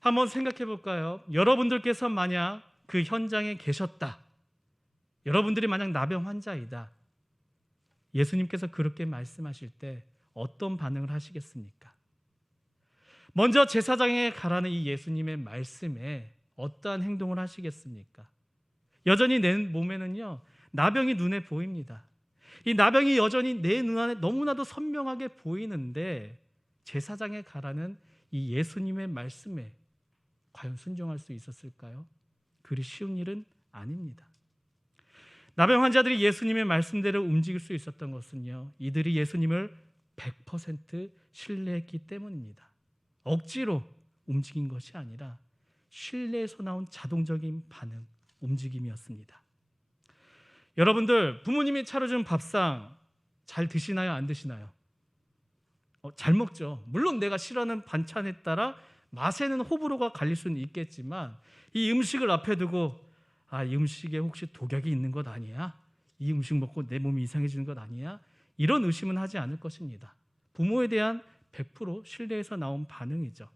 한번 생각해 볼까요? 여러분들께서 만약 그 현장에 계셨다, 여러분들이 만약 나병 환자이다, 예수님께서 그렇게 말씀하실 때 어떤 반응을 하시겠습니까? 먼저 제사장에 가라는 이 예수님의 말씀에 어떠한 행동을 하시겠습니까? 여전히 내 몸에는요, 나병이 눈에 보입니다. 이 나병이 여전히 내 눈안에 너무나도 선명하게 보이는데 제사장에 가라는 이 예수님의 말씀에 과연 순종할 수 있었을까요? 그리 쉬운 일은 아닙니다. 나병 환자들이 예수님의 말씀대로 움직일 수 있었던 것은요, 이들이 예수님을 100% 신뢰했기 때문입니다. 억지로 움직인 것이 아니라 신뢰에서 나온 자동적인 반응, 움직임이었습니다. 여러분들, 부모님이 차려준 밥상 잘 드시나요? 안 드시나요? 잘 먹죠. 물론 내가 싫어하는 반찬에 따라 맛에는 호불호가 갈릴 수는 있겠지만 이 음식을 앞에 두고 이 음식에 혹시 독약이 있는 것 아니야? 이 음식 먹고 내 몸이 이상해지는 것 아니야? 이런 의심은 하지 않을 것입니다. 부모에 대한 100% 신뢰에서 나온 반응이죠.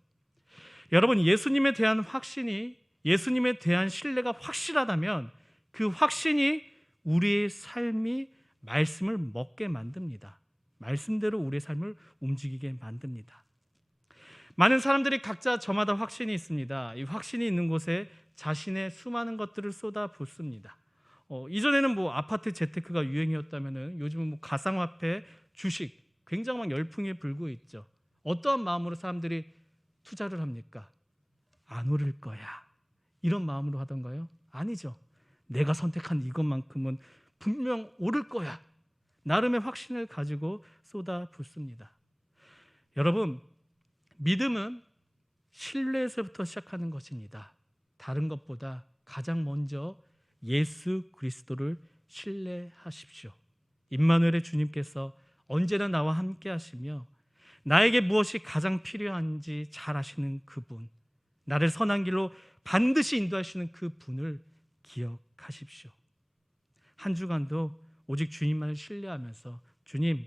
여러분, 예수님에 대한 확신이, 예수님에 대한 신뢰가 확실하다면 그 확신이 우리의 삶이 말씀을 먹게 만듭니다. 말씀대로 우리의 삶을 움직이게 만듭니다. 많은 사람들이 각자 저마다 확신이 있습니다. 이 확신이 있는 곳에 자신의 수많은 것들을 쏟아붓습니다. 이전에는 아파트 재테크가 유행이었다면은 요즘은 가상화폐, 주식 굉장히 막 열풍이 불고 있죠. 어떠한 마음으로 사람들이 투자를 합니까? 안 오를 거야, 이런 마음으로 하던가요? 아니죠. 내가 선택한 이것만큼은 분명 오를 거야, 나름의 확신을 가지고 쏟아붓습니다. 여러분, 믿음은 신뢰에서부터 시작하는 것입니다. 다른 것보다 가장 먼저 예수 그리스도를 신뢰하십시오. 임마누엘의 주님께서 언제나 나와 함께 하시며 나에게 무엇이 가장 필요한지 잘 아시는 그분, 나를 선한 길로 반드시 인도하시는 그 분을 기억하십시오. 한 주간도 오직 주님만을 신뢰하면서, 주님,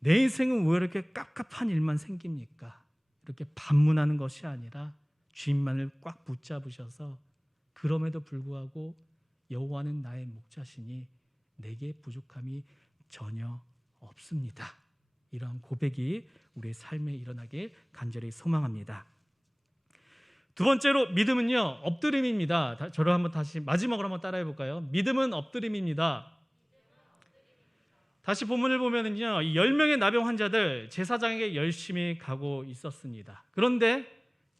내 인생은 왜 이렇게 깝깝한 일만 생깁니까? 이렇게 반문하는 것이 아니라 주님만을 꽉 붙잡으셔서, 그럼에도 불구하고 여호와는 나의 목자시니 내게 부족함이 전혀 없습니다. 이러한 고백이 우리의 삶에 일어나길 간절히 소망합니다. 두 번째로, 믿음은요, 엎드림입니다. 저를 한번 다시 마지막으로 한번 따라해 볼까요? 믿음은 엎드림입니다. 다시 본문을 보면은요, 이 10명의 나병 환자들 제사장에게 열심히 가고 있었습니다. 그런데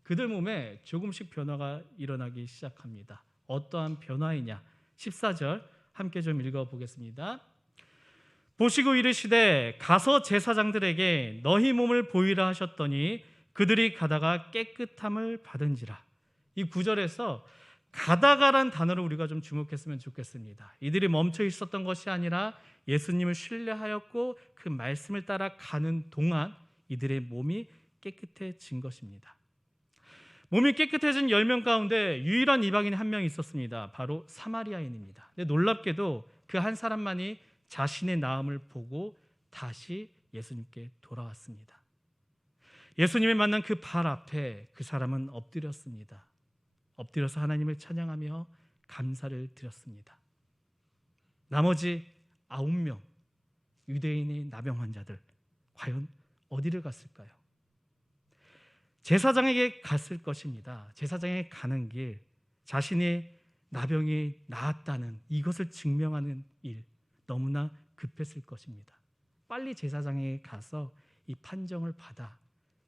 그들 몸에 조금씩 변화가 일어나기 시작합니다. 어떠한 변화이냐? 14절 함께 좀 읽어보겠습니다. 보시고 이르시되 가서 제사장들에게 너희 몸을 보이라 하셨더니 그들이 가다가 깨끗함을 받은지라. 이 9절에서 가다가란 단어를 우리가 좀 주목했으면 좋겠습니다. 이들이 멈춰 있었던 것이 아니라 예수님을 신뢰하였고 그 말씀을 따라 가는 동안 이들의 몸이 깨끗해진 것입니다. 몸이 깨끗해진 10명 가운데 유일한 이방인이 한 명 있었습니다. 바로 사마리아인입니다. 근데 놀랍게도 그 한 사람만이 자신의 나음을 보고 다시 예수님께 돌아왔습니다. 예수님을 만난 그 발 앞에 그 사람은 엎드렸습니다. 엎드려서 하나님을 찬양하며 감사를 드렸습니다. 나머지 9명 유대인의 나병 환자들 과연 어디를 갔을까요? 제사장에게 갔을 것입니다. 제사장에게 가는 길, 자신의 나병이 나았다는 이것을 증명하는 일, 너무나 급했을 것입니다. 빨리 제사장에게 가서 이 판정을 받아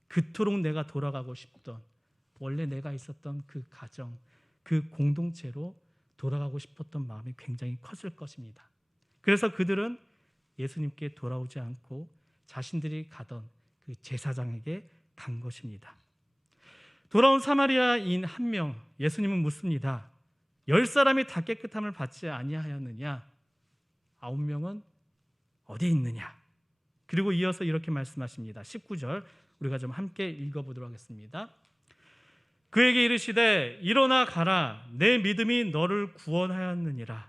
그토록 내가 돌아가고 싶던, 원래 내가 있었던 그 가정, 그 공동체로 돌아가고 싶었던 마음이 굉장히 컸을 것입니다. 그래서 그들은 예수님께 돌아오지 않고 자신들이 가던 그 제사장에게 간 것입니다. 돌아온 사마리아인 한 명, 예수님은 묻습니다. 10사람이 다 깨끗함을 받지 아니하였느냐? 9명은 어디 있느냐? 그리고 이어서 이렇게 말씀하십니다. 19절 우리가 좀 함께 읽어보도록 하겠습니다. 그에게 이르시되 일어나 가라, 내 믿음이 너를 구원하였느니라.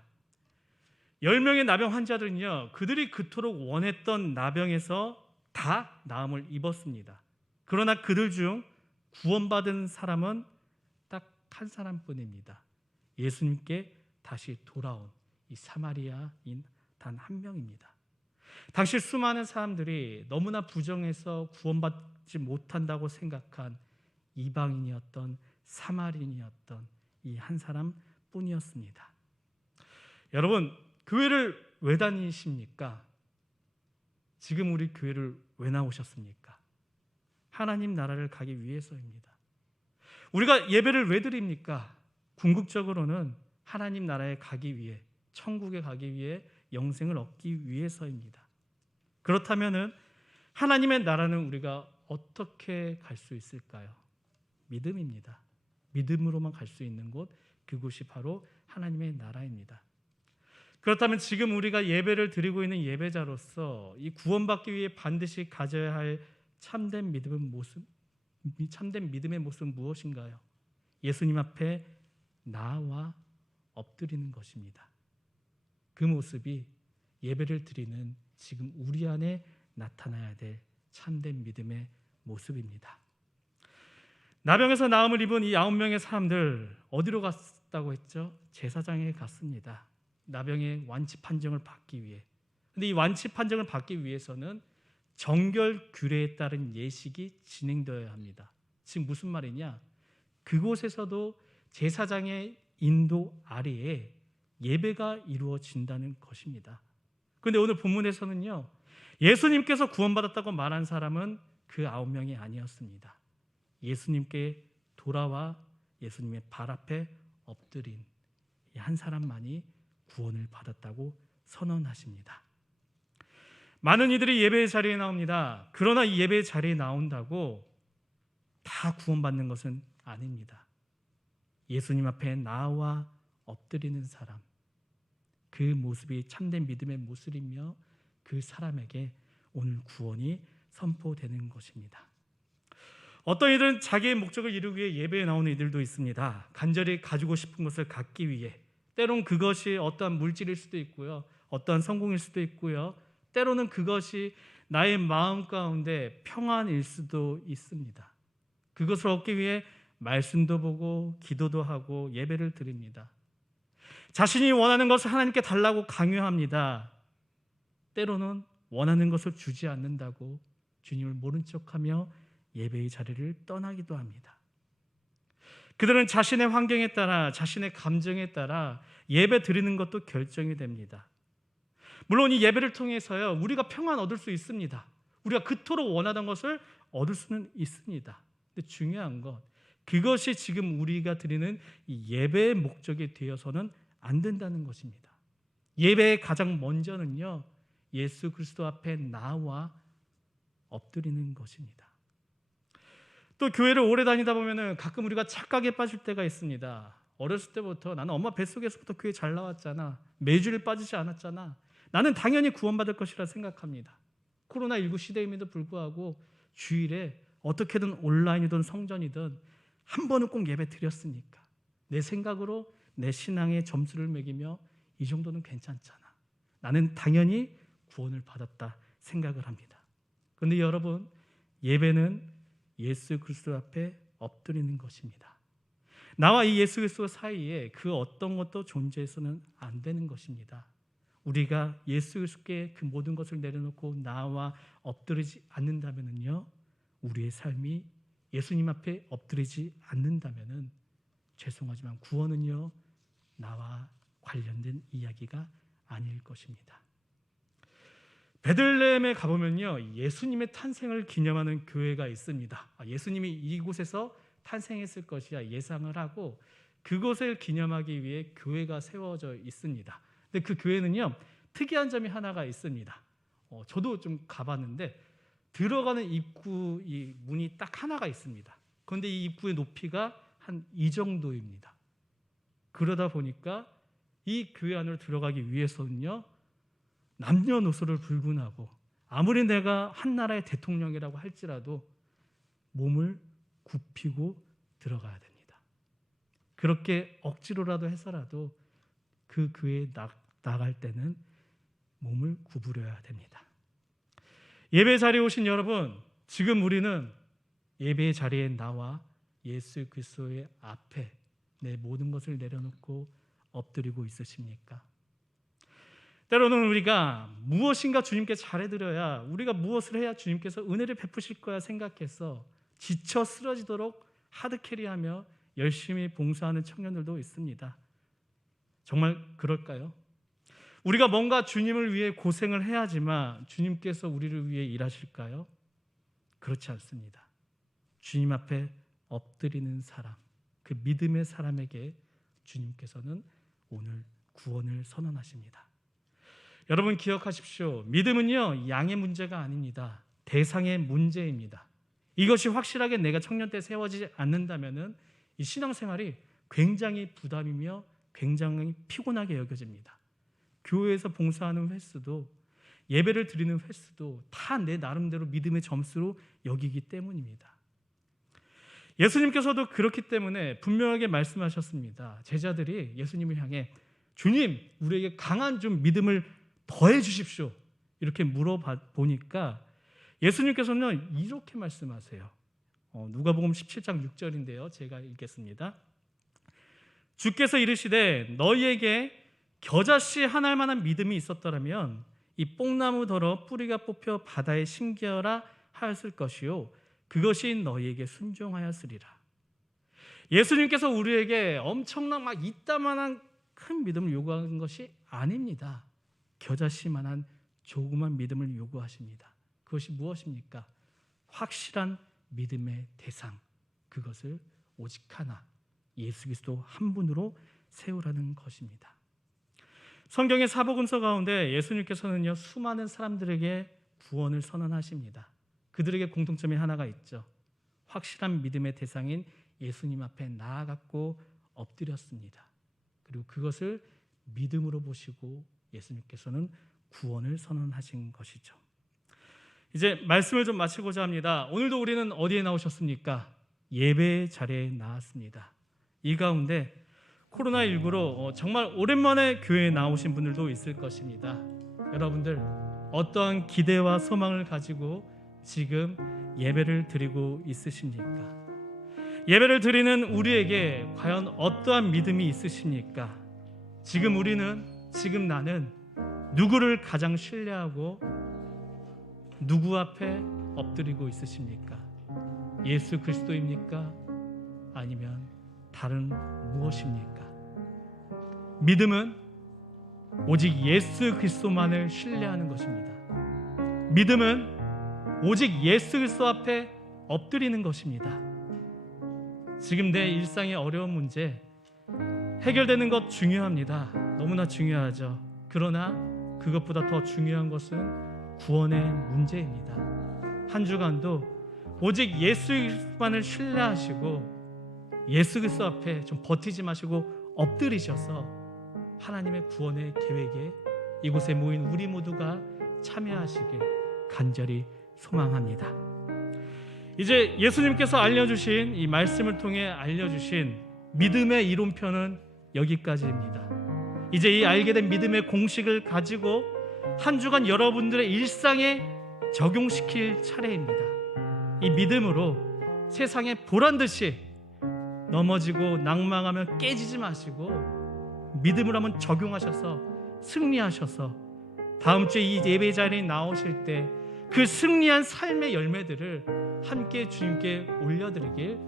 10명의 나병 환자들은요, 그들이 그토록 원했던 나병에서 다 나음을 입었습니다. 그러나 그들 중 구원받은 사람은 딱 한 사람뿐입니다. 예수님께 다시 돌아온 이 사마리아인 단 한 명입니다. 당시 수많은 사람들이 너무나 부정해서 구원받지 못한다고 생각한 이방인이었던 사마리인이었던 이 한 사람뿐이었습니다. 여러분, 교회를 왜 다니십니까? 지금 우리 교회를 왜 나오셨습니까? 하나님 나라를 가기 위해서입니다. 우리가 예배를 왜 드립니까? 궁극적으로는 하나님 나라에 가기 위해, 천국에 가기 위해, 영생을 얻기 위해서입니다. 그렇다면은 하나님의 나라는 우리가 어떻게 갈 수 있을까요? 믿음입니다. 믿음으로만 갈 수 있는 곳, 그곳이 바로 하나님의 나라입니다. 그렇다면 지금 우리가 예배를 드리고 있는 예배자로서 이 구원받기 위해 반드시 가져야 할 참된 믿음의 모습은 무엇인가요? 예수님 앞에 나와 엎드리는 것입니다. 그 모습이 예배를 드리는 지금 우리 안에 나타나야 될 참된 믿음의 모습입니다. 나병에서 나음을 입은 이 9명의 사람들 어디로 갔다고 했죠? 제사장에 갔습니다. 나병의 완치 판정을 받기 위해. 근데 이 완치 판정을 받기 위해서는 정결 규례에 따른 예식이 진행되어야 합니다. 지금 무슨 말이냐? 그곳에서도 제사장의 인도 아래에 예배가 이루어진다는 것입니다. 그런데 오늘 본문에서는요, 예수님께서 구원받았다고 말한 사람은 그 9명이 아니었습니다. 예수님께 돌아와 예수님의 발 앞에 엎드린 한 사람만이 구원을 받았다고 선언하십니다. 많은 이들이 예배의 자리에 나옵니다. 그러나 이 예배의 자리에 나온다고 다 구원받는 것은 아닙니다. 예수님 앞에 나와 엎드리는 사람, 그 모습이 참된 믿음의 모습이며 그 사람에게 오늘 구원이 선포되는 것입니다. 어떤 이들은 자기의 목적을 이루기 위해 예배에 나오는 이들도 있습니다. 간절히 가지고 싶은 것을 갖기 위해, 때론 그것이 어떠한 물질일 수도 있고요, 어떠한 성공일 수도 있고요, 때로는 그것이 나의 마음 가운데 평안일 수도 있습니다. 그것을 얻기 위해 말씀도 보고 기도도 하고 예배를 드립니다. 자신이 원하는 것을 하나님께 달라고 강요합니다. 때로는 원하는 것을 주지 않는다고 주님을 모른 척하며 예배의 자리를 떠나기도 합니다. 그들은 자신의 환경에 따라, 자신의 감정에 따라 예배 드리는 것도 결정이 됩니다. 물론 이 예배를 통해서요, 우리가 평안 얻을 수 있습니다. 우리가 그토록 원하던 것을 얻을 수는 있습니다. 근데 중요한 것, 그것이 지금 우리가 드리는 이 예배의 목적이 되어서는 안 된다는 것입니다. 예배의 가장 먼저는요, 예수 그리스도 앞에 나와 엎드리는 것입니다. 또 교회를 오래 다니다 보면은 가끔 우리가 착각에 빠질 때가 있습니다. 어렸을 때부터 나는 엄마 뱃속에서부터 교회 잘 나왔잖아, 매주일 빠지지 않았잖아, 나는 당연히 구원받을 것이라 생각합니다. 코로나19 시대임에도 불구하고 주일에 어떻게든 온라인이든 성전이든 한 번은 꼭 예배 드렸으니까 내 생각으로 내 신앙의 점수를 매기며 이 정도는 괜찮잖아, 나는 당연히 구원을 받았다 생각을 합니다. 그런데 여러분, 예배는 예수 그리스도 앞에 엎드리는 것입니다. 나와 이 예수 그리스도 사이에 그 어떤 것도 존재해서는 안 되는 것입니다. 우리가 예수 그리스도께 그 모든 것을 내려놓고 나와 엎드리지 않는다면요, 우리의 삶이 예수님 앞에 엎드리지 않는다면은 죄송하지만 구원은요, 나와 관련된 이야기가 아닐 것입니다. 베들레헴에 가보면요, 예수님의 탄생을 기념하는 교회가 있습니다. 예수님이 이곳에서 탄생했을 것이야 예상을 하고 그것을 기념하기 위해 교회가 세워져 있습니다. 근데 그 교회는요, 특이한 점이 하나가 있습니다. 저도 좀 가봤는데 들어가는 입구 이 문이 딱 하나가 있습니다. 그런데 이 입구의 높이가 한 이 정도입니다. 그러다 보니까 이 교회 안으로 들어가기 위해서는요, 남녀노소를 불문하고 아무리 내가 한 나라의 대통령이라고 할지라도 몸을 굽히고 들어가야 됩니다. 그렇게 억지로라도 해서라도 그 교회에 나갈 때는 몸을 구부려야 됩니다. 예배 자리에 오신 여러분, 지금 우리는 예배의 자리에 나와 예수 그리스도의 앞에 내 모든 것을 내려놓고 엎드리고 있으십니까? 때로는 우리가 무엇인가 주님께 잘해드려야, 우리가 무엇을 해야 주님께서 은혜를 베푸실 거야 생각해서 지쳐 쓰러지도록 하드캐리하며 열심히 봉사하는 청년들도 있습니다. 정말 그럴까요? 우리가 뭔가 주님을 위해 고생을 해야지만 주님께서 우리를 위해 일하실까요? 그렇지 않습니다. 주님 앞에 엎드리는 사람, 그 믿음의 사람에게 주님께서는 오늘 구원을 선언하십니다. 여러분 기억하십시오. 믿음은요, 양의 문제가 아닙니다. 대상의 문제입니다. 이것이 확실하게 내가 청년 때 세워지지 않는다면은 이 신앙생활이 굉장히 부담이며 굉장히 피곤하게 여겨집니다. 교회에서 봉사하는 횟수도 예배를 드리는 횟수도 다 내 나름대로 믿음의 점수로 여기기 때문입니다. 예수님께서도 그렇기 때문에 분명하게 말씀하셨습니다. 제자들이 예수님을 향해 주님, 우리에게 강한 좀 믿음을 더해 주십시오. 이렇게 물어보니까 예수님께서는 이렇게 말씀하세요. 누가복음 17장 6절인데요. 제가 읽겠습니다. 주께서 이르시되 너희에게 겨자씨 하나할 만한 믿음이 있었더라면 이 뽕나무더러 뿌리가 뽑혀 바다에 심겨라 하였을 것이요 그것이 너희에게 순종하였으리라. 예수님께서 우리에게 엄청난 막 이따만한 큰 믿음을 요구하는 것이 아닙니다. 겨자씨만한 조그만 믿음을 요구하십니다. 그것이 무엇입니까? 확실한 믿음의 대상, 그것을 오직 하나, 예수 그리스도 한 분으로 세우라는 것입니다. 성경의 사복음서 가운데 예수님께서는요, 수많은 사람들에게 구원을 선언하십니다. 그들에게 공통점이 하나가 있죠. 확실한 믿음의 대상인 예수님 앞에 나아갔고 엎드렸습니다. 그리고 그것을 믿음으로 보시고 예수님께서는 구원을 선언하신 것이죠. 이제 말씀을 좀 마치고자 합니다. 오늘도 우리는 어디에 나오셨습니까? 예배 자리에 나왔습니다. 이 가운데 코로나19로 정말 오랜만에 교회에 나오신 분들도 있을 것입니다. 여러분들 어떠한 기대와 소망을 가지고 지금 예배를 드리고 있으십니까? 예배를 드리는 우리에게 과연 어떠한 믿음이 있으십니까? 지금 우리는, 지금 나는 누구를 가장 신뢰하고 누구 앞에 엎드리고 있으십니까? 예수 그리스도입니까? 아니면 다른 무엇입니까? 믿음은 오직 예수 그리스도만을 신뢰하는 것입니다. 믿음은 오직 예수 그리스도 앞에 엎드리는 것입니다. 지금 내 일상의 어려운 문제 해결되는 것 중요합니다. 너무나 중요하죠. 그러나 그것보다 더 중요한 것은 구원의 문제입니다. 한 주간도 오직 예수 그리스도만을 신뢰하시고 예수 그리스도 앞에 좀 버티지 마시고 엎드리셔서 하나님의 구원의 계획에 이곳에 모인 우리 모두가 참여하시길 간절히 소망합니다. 이제 예수님께서 알려주신 이 말씀을 통해 알려주신 믿음의 이론표는 여기까지입니다. 이제 이 알게 된 믿음의 공식을 가지고 한 주간 여러분들의 일상에 적용시킬 차례입니다. 이 믿음으로 세상에 보란듯이 넘어지고 낭망하며 깨지지 마시고 믿음으로 한번 적용하셔서 승리하셔서 다음 주에 이 예배 자리에 나오실 때 그 승리한 삶의 열매들을 함께 주님께 올려드리길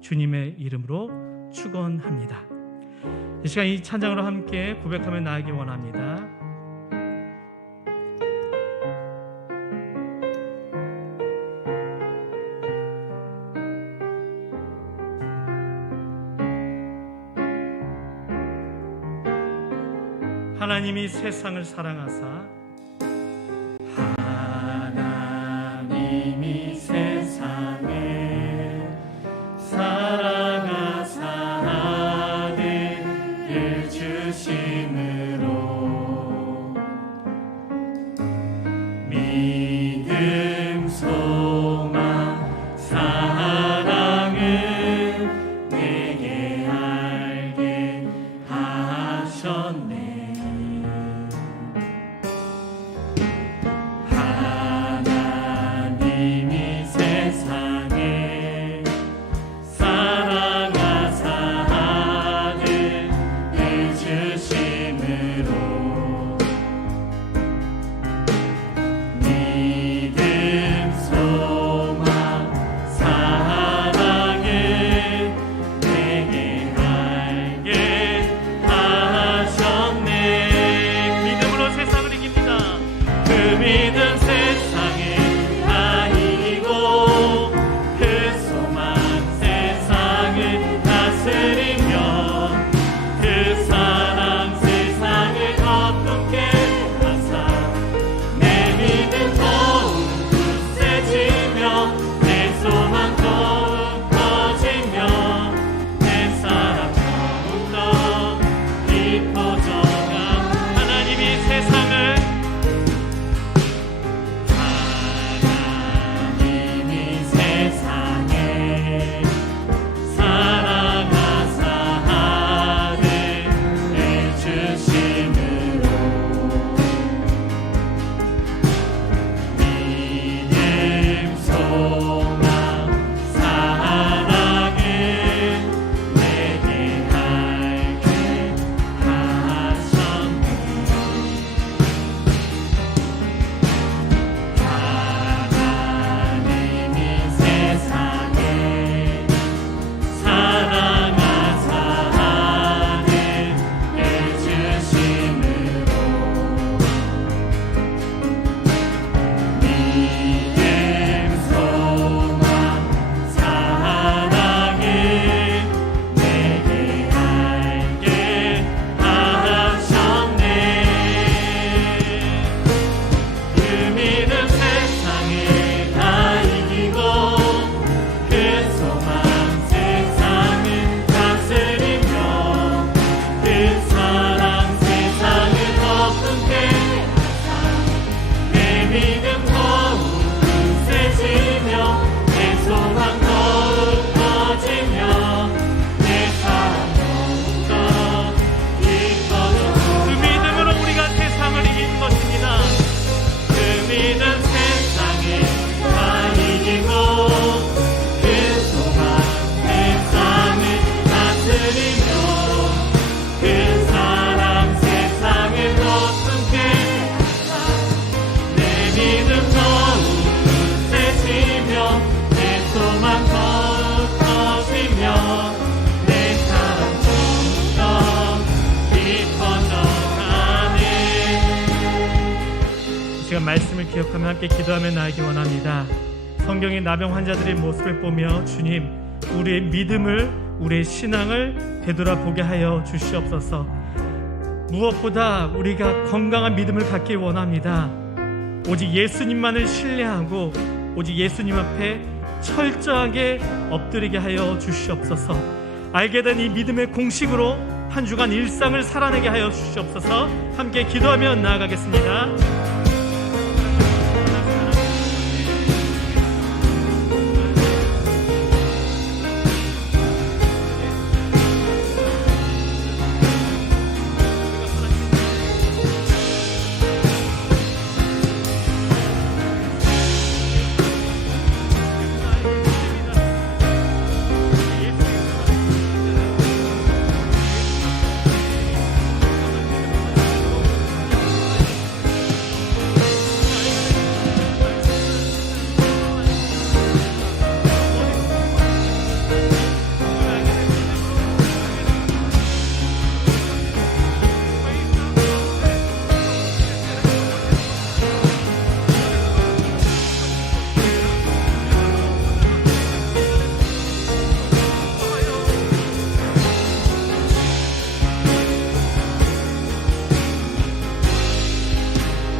주님의 이름으로 축원합니다. 이 시간 이 찬양으로 함께 고백하며 나아가기 원합니다. 하나님이 세상을 사랑하사 하나님이 세상을 사랑하사 아들을 주심으로 믿음 소망 사랑을 내게 알게 하셨네. 하나님이 세상을 사랑하사 아들을 주심으로 믿음 소망 사랑을 내게 알게 하셨네. 믿음으로 세상을 이깁니다. 그 믿음 세상을 다 이기고 그 소망 세상을 다스리며 그 사랑 세상을 거룩게 하사 내 믿음 더욱 굳세지며 내 소망 더욱 커지며 내 사랑 더욱더 믿음 더욱 세지며 내 소망 더욱 커지며 내 사랑 더욱 깊어져. 그 믿음으로 우리가 세상을 이긴 것입니다. 그 믿음 세상에 다 이기고 그 소망 세상을 다스리며 그 사랑 세상을 덮음께 내 믿음 더욱 세지며 내 소망 더욱 커지며 내 사랑 더욱 깊어져 가네. 이 시간 말씀을 기억하며 함께 기도하며 나아가기 원합니다. 성경의 나병 환자들의 모습을 보며 주님, 우리의 믿음을, 우리의 신앙을 되돌아보게 하여 주시옵소서. 무엇보다 우리가 건강한 믿음을 갖길 원합니다. 오직 예수님만을 신뢰하고 오직 예수님 앞에 철저하게 엎드리게 하여 주시옵소서. 알게 된 이 믿음의 공식으로 한 주간 일상을 살아내게 하여 주시옵소서. 함께 기도하며 나아가겠습니다.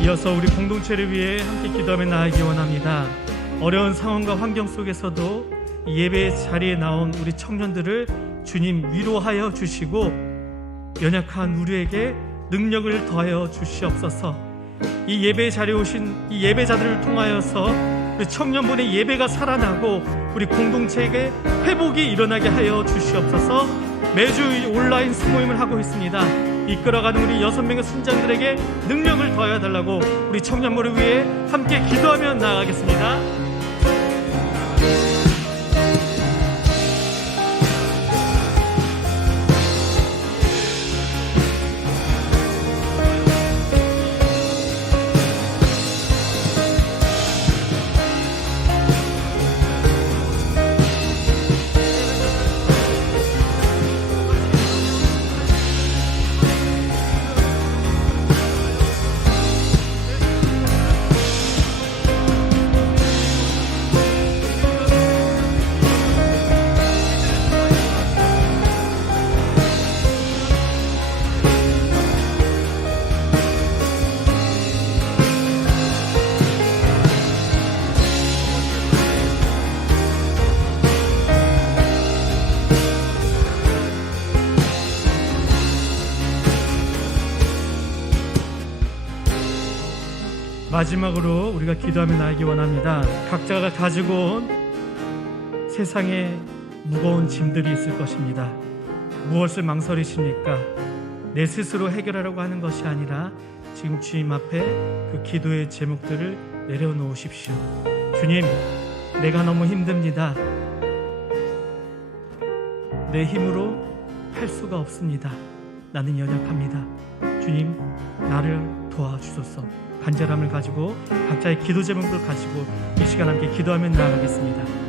이어서 우리 공동체를 위해 함께 기도하며 나아가기 원합니다. 어려운 상황과 환경 속에서도 예배 자리에 나온 우리 청년들을 주님 위로하여 주시고 연약한 우리에게 능력을 더하여 주시옵소서. 이 예배 자리에 오신 이 예배자들을 통하여서 우리 청년분의 예배가 살아나고 우리 공동체에게 회복이 일어나게 하여 주시옵소서. 매주 온라인 수모임을 하고 있습니다. 이끌어가는 우리 6명의 순장들에게 능력을 더하여 달라고 우리 청년부를 위해 함께 기도하며 나아가겠습니다. 마지막으로 우리가 기도하며 나아가기 원합니다. 각자가 가지고 온 세상에 무거운 짐들이 있을 것입니다. 무엇을 망설이십니까? 내 스스로 해결하려고 하는 것이 아니라 지금 주님 앞에 그 기도의 제목들을 내려놓으십시오. 주님, 내가 너무 힘듭니다. 내 힘으로 할 수가 없습니다. 나는 연약합니다. 주님, 나를 도와주소서. 간절함을 가지고 각자의 기도 제목을 가지고 이 시간 함께 기도하며 나아가겠습니다.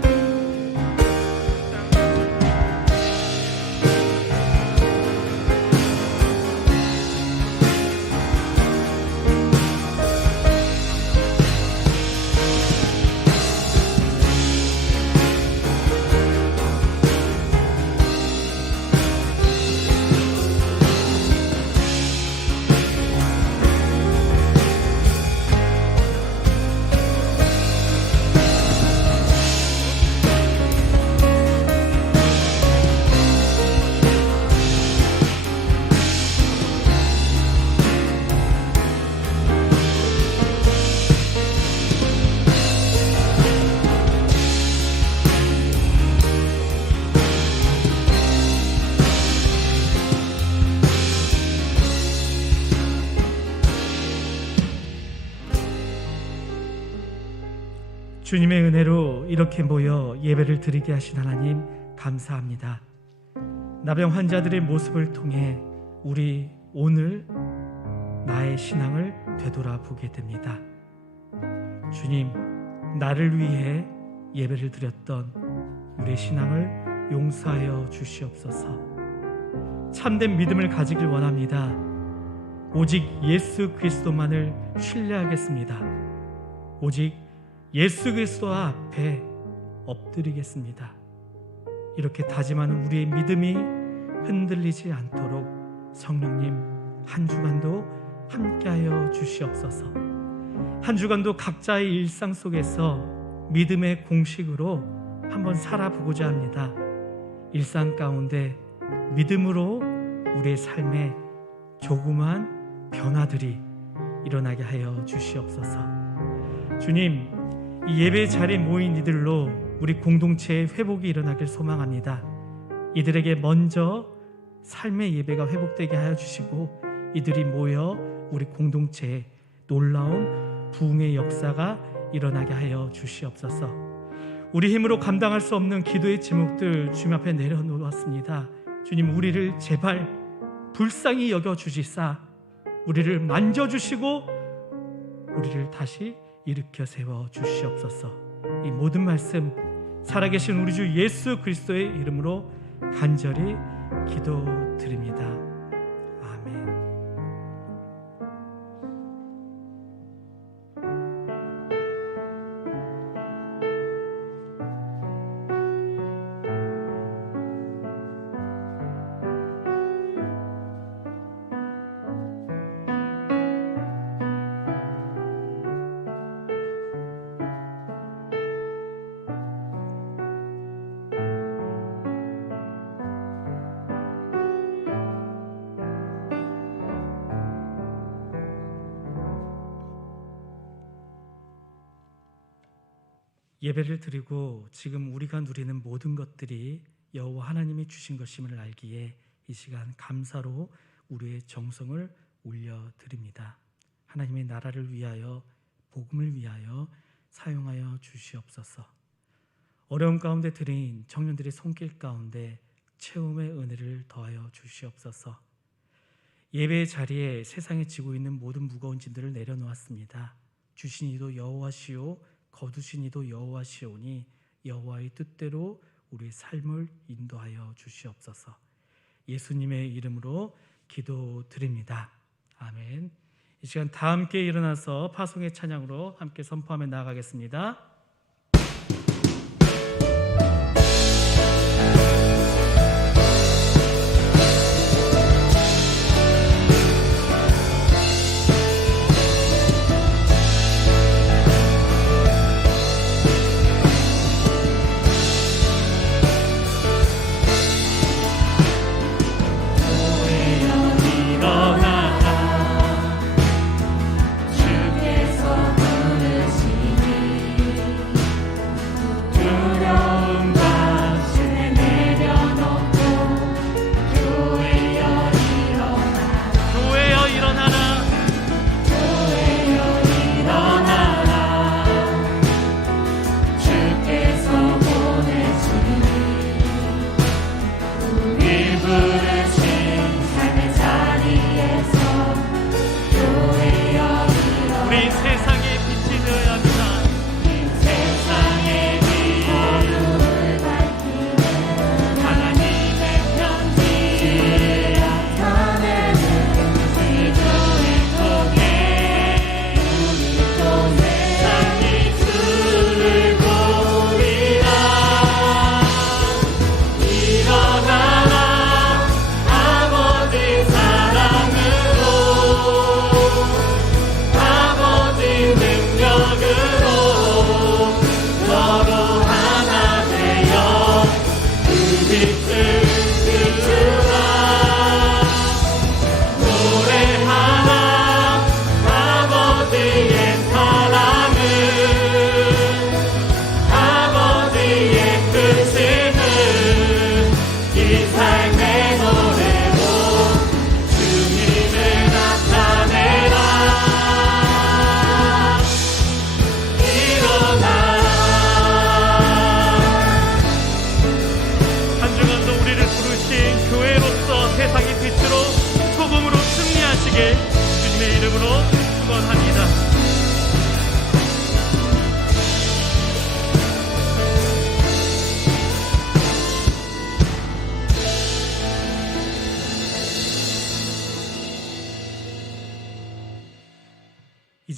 주님의 은혜로 이렇게 모여 예배를 드리게 하신 하나님 감사합니다. 나병 환자들의 모습을 통해 우리 오늘 나의 신앙을 되돌아보게 됩니다. 주님, 나를 위해 예배를 드렸던 우리의 신앙을 용서하여 주시옵소서. 참된 믿음을 가지길 원합니다. 오직 예수 그리스도만을 신뢰하겠습니다. 오직 예수 그리스도 앞에 엎드리겠습니다. 이렇게 다짐하는 우리의 믿음이 흔들리지 않도록 성령님 한 주간도 함께하여 주시옵소서. 한 주간도 각자의 일상 속에서 믿음의 공식으로 한번 살아보고자 합니다. 일상 가운데 믿음으로 우리의 삶에 조그만 변화들이 일어나게 하여 주시옵소서. 주님, 이 예배 자리에 모인 이들로 우리 공동체의 회복이 일어나길 소망합니다. 이들에게 먼저 삶의 예배가 회복되게 하여 주시고 이들이 모여 우리 공동체에 놀라운 부흥의 역사가 일어나게 하여 주시옵소서. 우리 힘으로 감당할 수 없는 기도의 제목들 주님 앞에 내려놓았습니다. 주님, 우리를 제발 불쌍히 여겨주시사 우리를 만져주시고 우리를 다시 일으켜 세워 주시옵소서. 이 모든 말씀 살아계신 우리 주 예수 그리스도의 이름으로 간절히 기도드립니다. 아멘. 예배를 드리고 지금 우리가 누리는 모든 것들이 여호와 하나님이 주신 것임을 알기에 이 시간 감사로 우리의 정성을 올려드립니다. 하나님의 나라를 위하여 복음을 위하여 사용하여 주시옵소서. 어려운 가운데 드린 청년들의 손길 가운데 채움의 은혜를 더하여 주시옵소서. 예배의 자리에 세상에 지고 있는 모든 무거운 짐들을 내려놓았습니다. 주신 이도 여호와시오 거두신 이도 여호와시오니 여호와의 뜻대로 우리의 삶을 인도하여 주시옵소서. 예수님의 이름으로 기도드립니다. 아멘. 이 시간 다 함께 일어나서 파송의 찬양으로 함께 선포하며 나아가겠습니다. 주께서 부르시니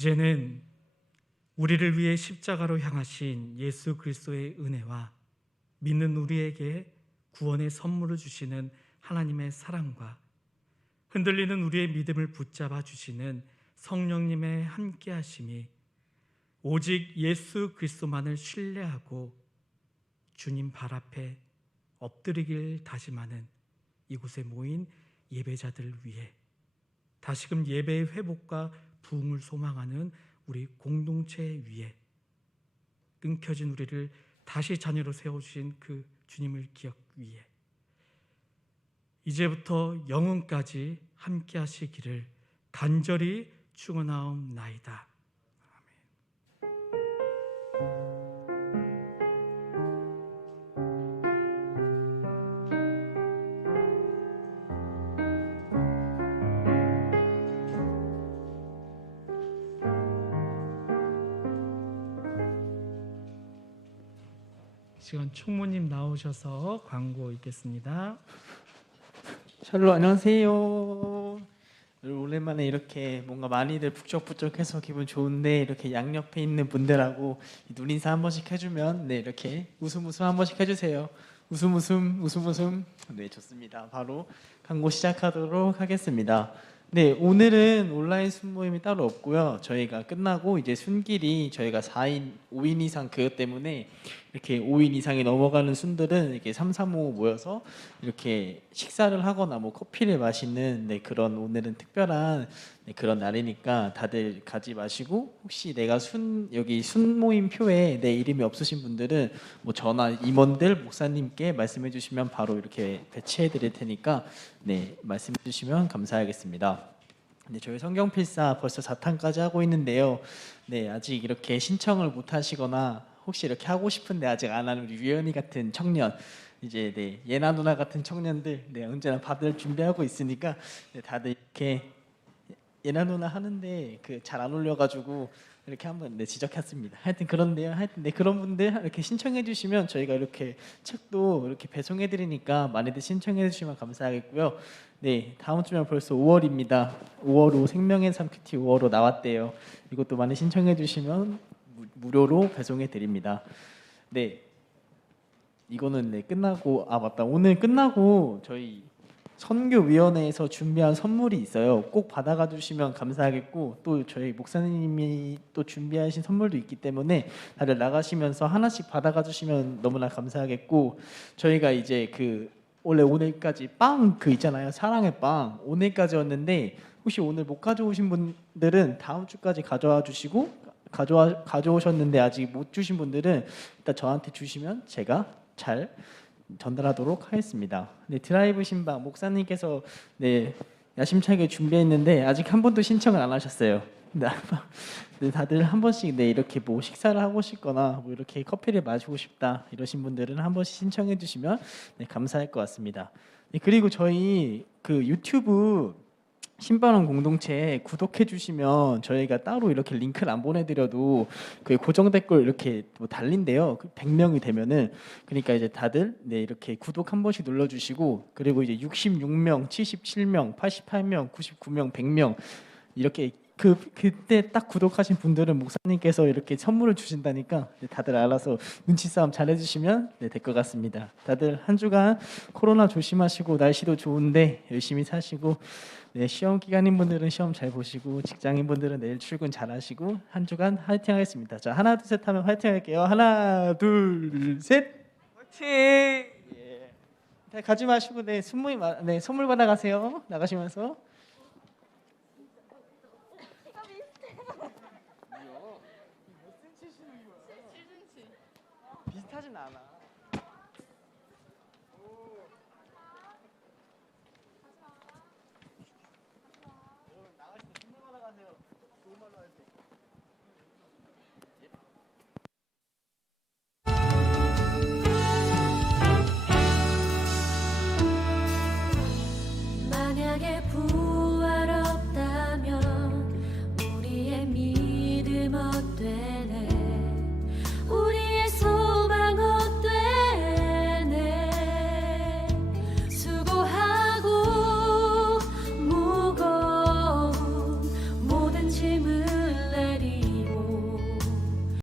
이제는 우리를 위해 십자가로 향하신 예수 그리스도의 은혜와 믿는 우리에게 구원의 선물을 주시는 하나님의 사랑과 흔들리는 우리의 믿음을 붙잡아 주시는 성령님의 함께하심이 오직 예수 그리스도만을 신뢰하고 주님 발 앞에 엎드리길 다짐하는 이곳에 모인 예배자들을 위해 다시금 예배의 회복과 부흥을 소망하는 우리 공동체 위에 끊겨진 우리를 다시 자녀로 세워주신 그 주님을 기억 위에 이제부터 영원까지 함께 하시기를 간절히 축원하옵나이다. 시간 총무님 나오셔서 광고 읽겠습니다. 샬롬 안녕하세요. 오랜만에 이렇게 뭔가 많이들 북적북적해서 기분 좋은데 이렇게 양옆에 있는 분들하고 눈 인사 한 번씩 해주면 네 이렇게 웃음 한 번씩 해주세요. 웃음. 네 좋습니다. 바로 광고 시작하도록 하겠습니다. 네 오늘은 온라인 순모임이 따로 없고요. 저희가 끝나고 이제 순길이 저희가 4인 5인 이상 그것 때문에 이렇게 5인 이상이 넘어가는 순들은 이렇게 3, 3, 5 모여서 이렇게 식사를 하거나 뭐 커피를 마시는 네, 그런 오늘은 특별한 네, 그런 날이니까 다들 가지 마시고 혹시 내가 여기 순모임 표에 내 이름이 없으신 분들은 뭐 저나 임원들 목사님께 말씀해 주시면 바로 이렇게 배치해 드릴 테니까 네 말씀해 주시면 감사하겠습니다. 네, 저희 성경필사 벌써 4탄까지 하고 있는데요. 네, 아직 이렇게 신청을 못 하시거나 혹시 이렇게 하고 싶은데 아직 안 하는 우리 유연이 같은 청년 이제 네, 예나 누나 같은 청년들 네, 언제나 받을 준비하고 있으니까 네, 다들 이렇게 예나 누나 하는데 그 잘 안 올려가지고 이렇게 한번 네, 지적했습니다. 하여튼 그런데요. 하여튼 네, 그런 분들 이렇게 신청해 주시면 저희가 이렇게 책도 이렇게 배송해 드리니까 많이들 신청해 주시면 감사하겠고요. 네, 다음 주면 벌써 5월입니다. 5월호 생명의 삶 큐티 5월호 나왔대요. 이것도 많이 신청해 주시면 무료로 배송해 드립니다. 네, 이거는 네 끝나고 맞다. 오늘 끝나고 저희 선교위원회에서 준비한 선물이 있어요. 꼭 받아가 주시면 감사하겠고 또 저희 목사님이 또 준비하신 선물도 있기 때문에 다들 나가시면서 하나씩 받아가 주시면 너무나 감사하겠고 저희가 이제 그 원래 오늘까지 빵 그 있잖아요. 사랑의 빵 오늘까지였는데 혹시 오늘 못 가져오신 분들은 다음 주까지 가져와 주시고 가져오셨는데 아직 못 주신 분들은 일단 저한테 주시면 제가 잘 전달하도록 하겠습니다. 네, 드라이브 신방 목사님께서 네, 야심차게 준비했는데 아직 한 번도 신청을 안 하셨어요. 네, 다들 한 번씩 네, 이렇게 뭐 식사를 하고 싶거나 뭐 이렇게 커피를 마시고 싶다 이러신 분들은 한 번씩 신청해 주시면 네, 감사할 것 같습니다. 네, 그리고 저희 그 유튜브 신바람 공동체에 구독해 주시면 저희가 따로 이렇게 링크를 안 보내드려도 그 고정 댓글 이렇게 뭐 달린대요. 100명이 되면은 그러니까 이제 다들 네 이렇게 구독 한 번씩 눌러주시고 그리고 이제 66명, 77명, 88명, 99명, 100명 이렇게 그때 딱 구독하신 분들은 목사님께서 이렇게 선물을 주신다니까 네, 다들 알아서 눈치 싸움 잘 해주시면 네, 될 것 같습니다. 다들 한 주간 코로나 조심하시고 날씨도 좋은데 열심히 사시고 네, 시험 기간인 분들은 시험 잘 보시고 직장인 분들은 내일 출근 잘 하시고 한 주간 화이팅 하겠습니다. 자 하나 둘 셋 하면 화이팅 할게요. 하나 둘 셋 화이팅. 예. 가지 마시고 네 선물 받아 가세요. 나가시면서. 비슷하진 않아.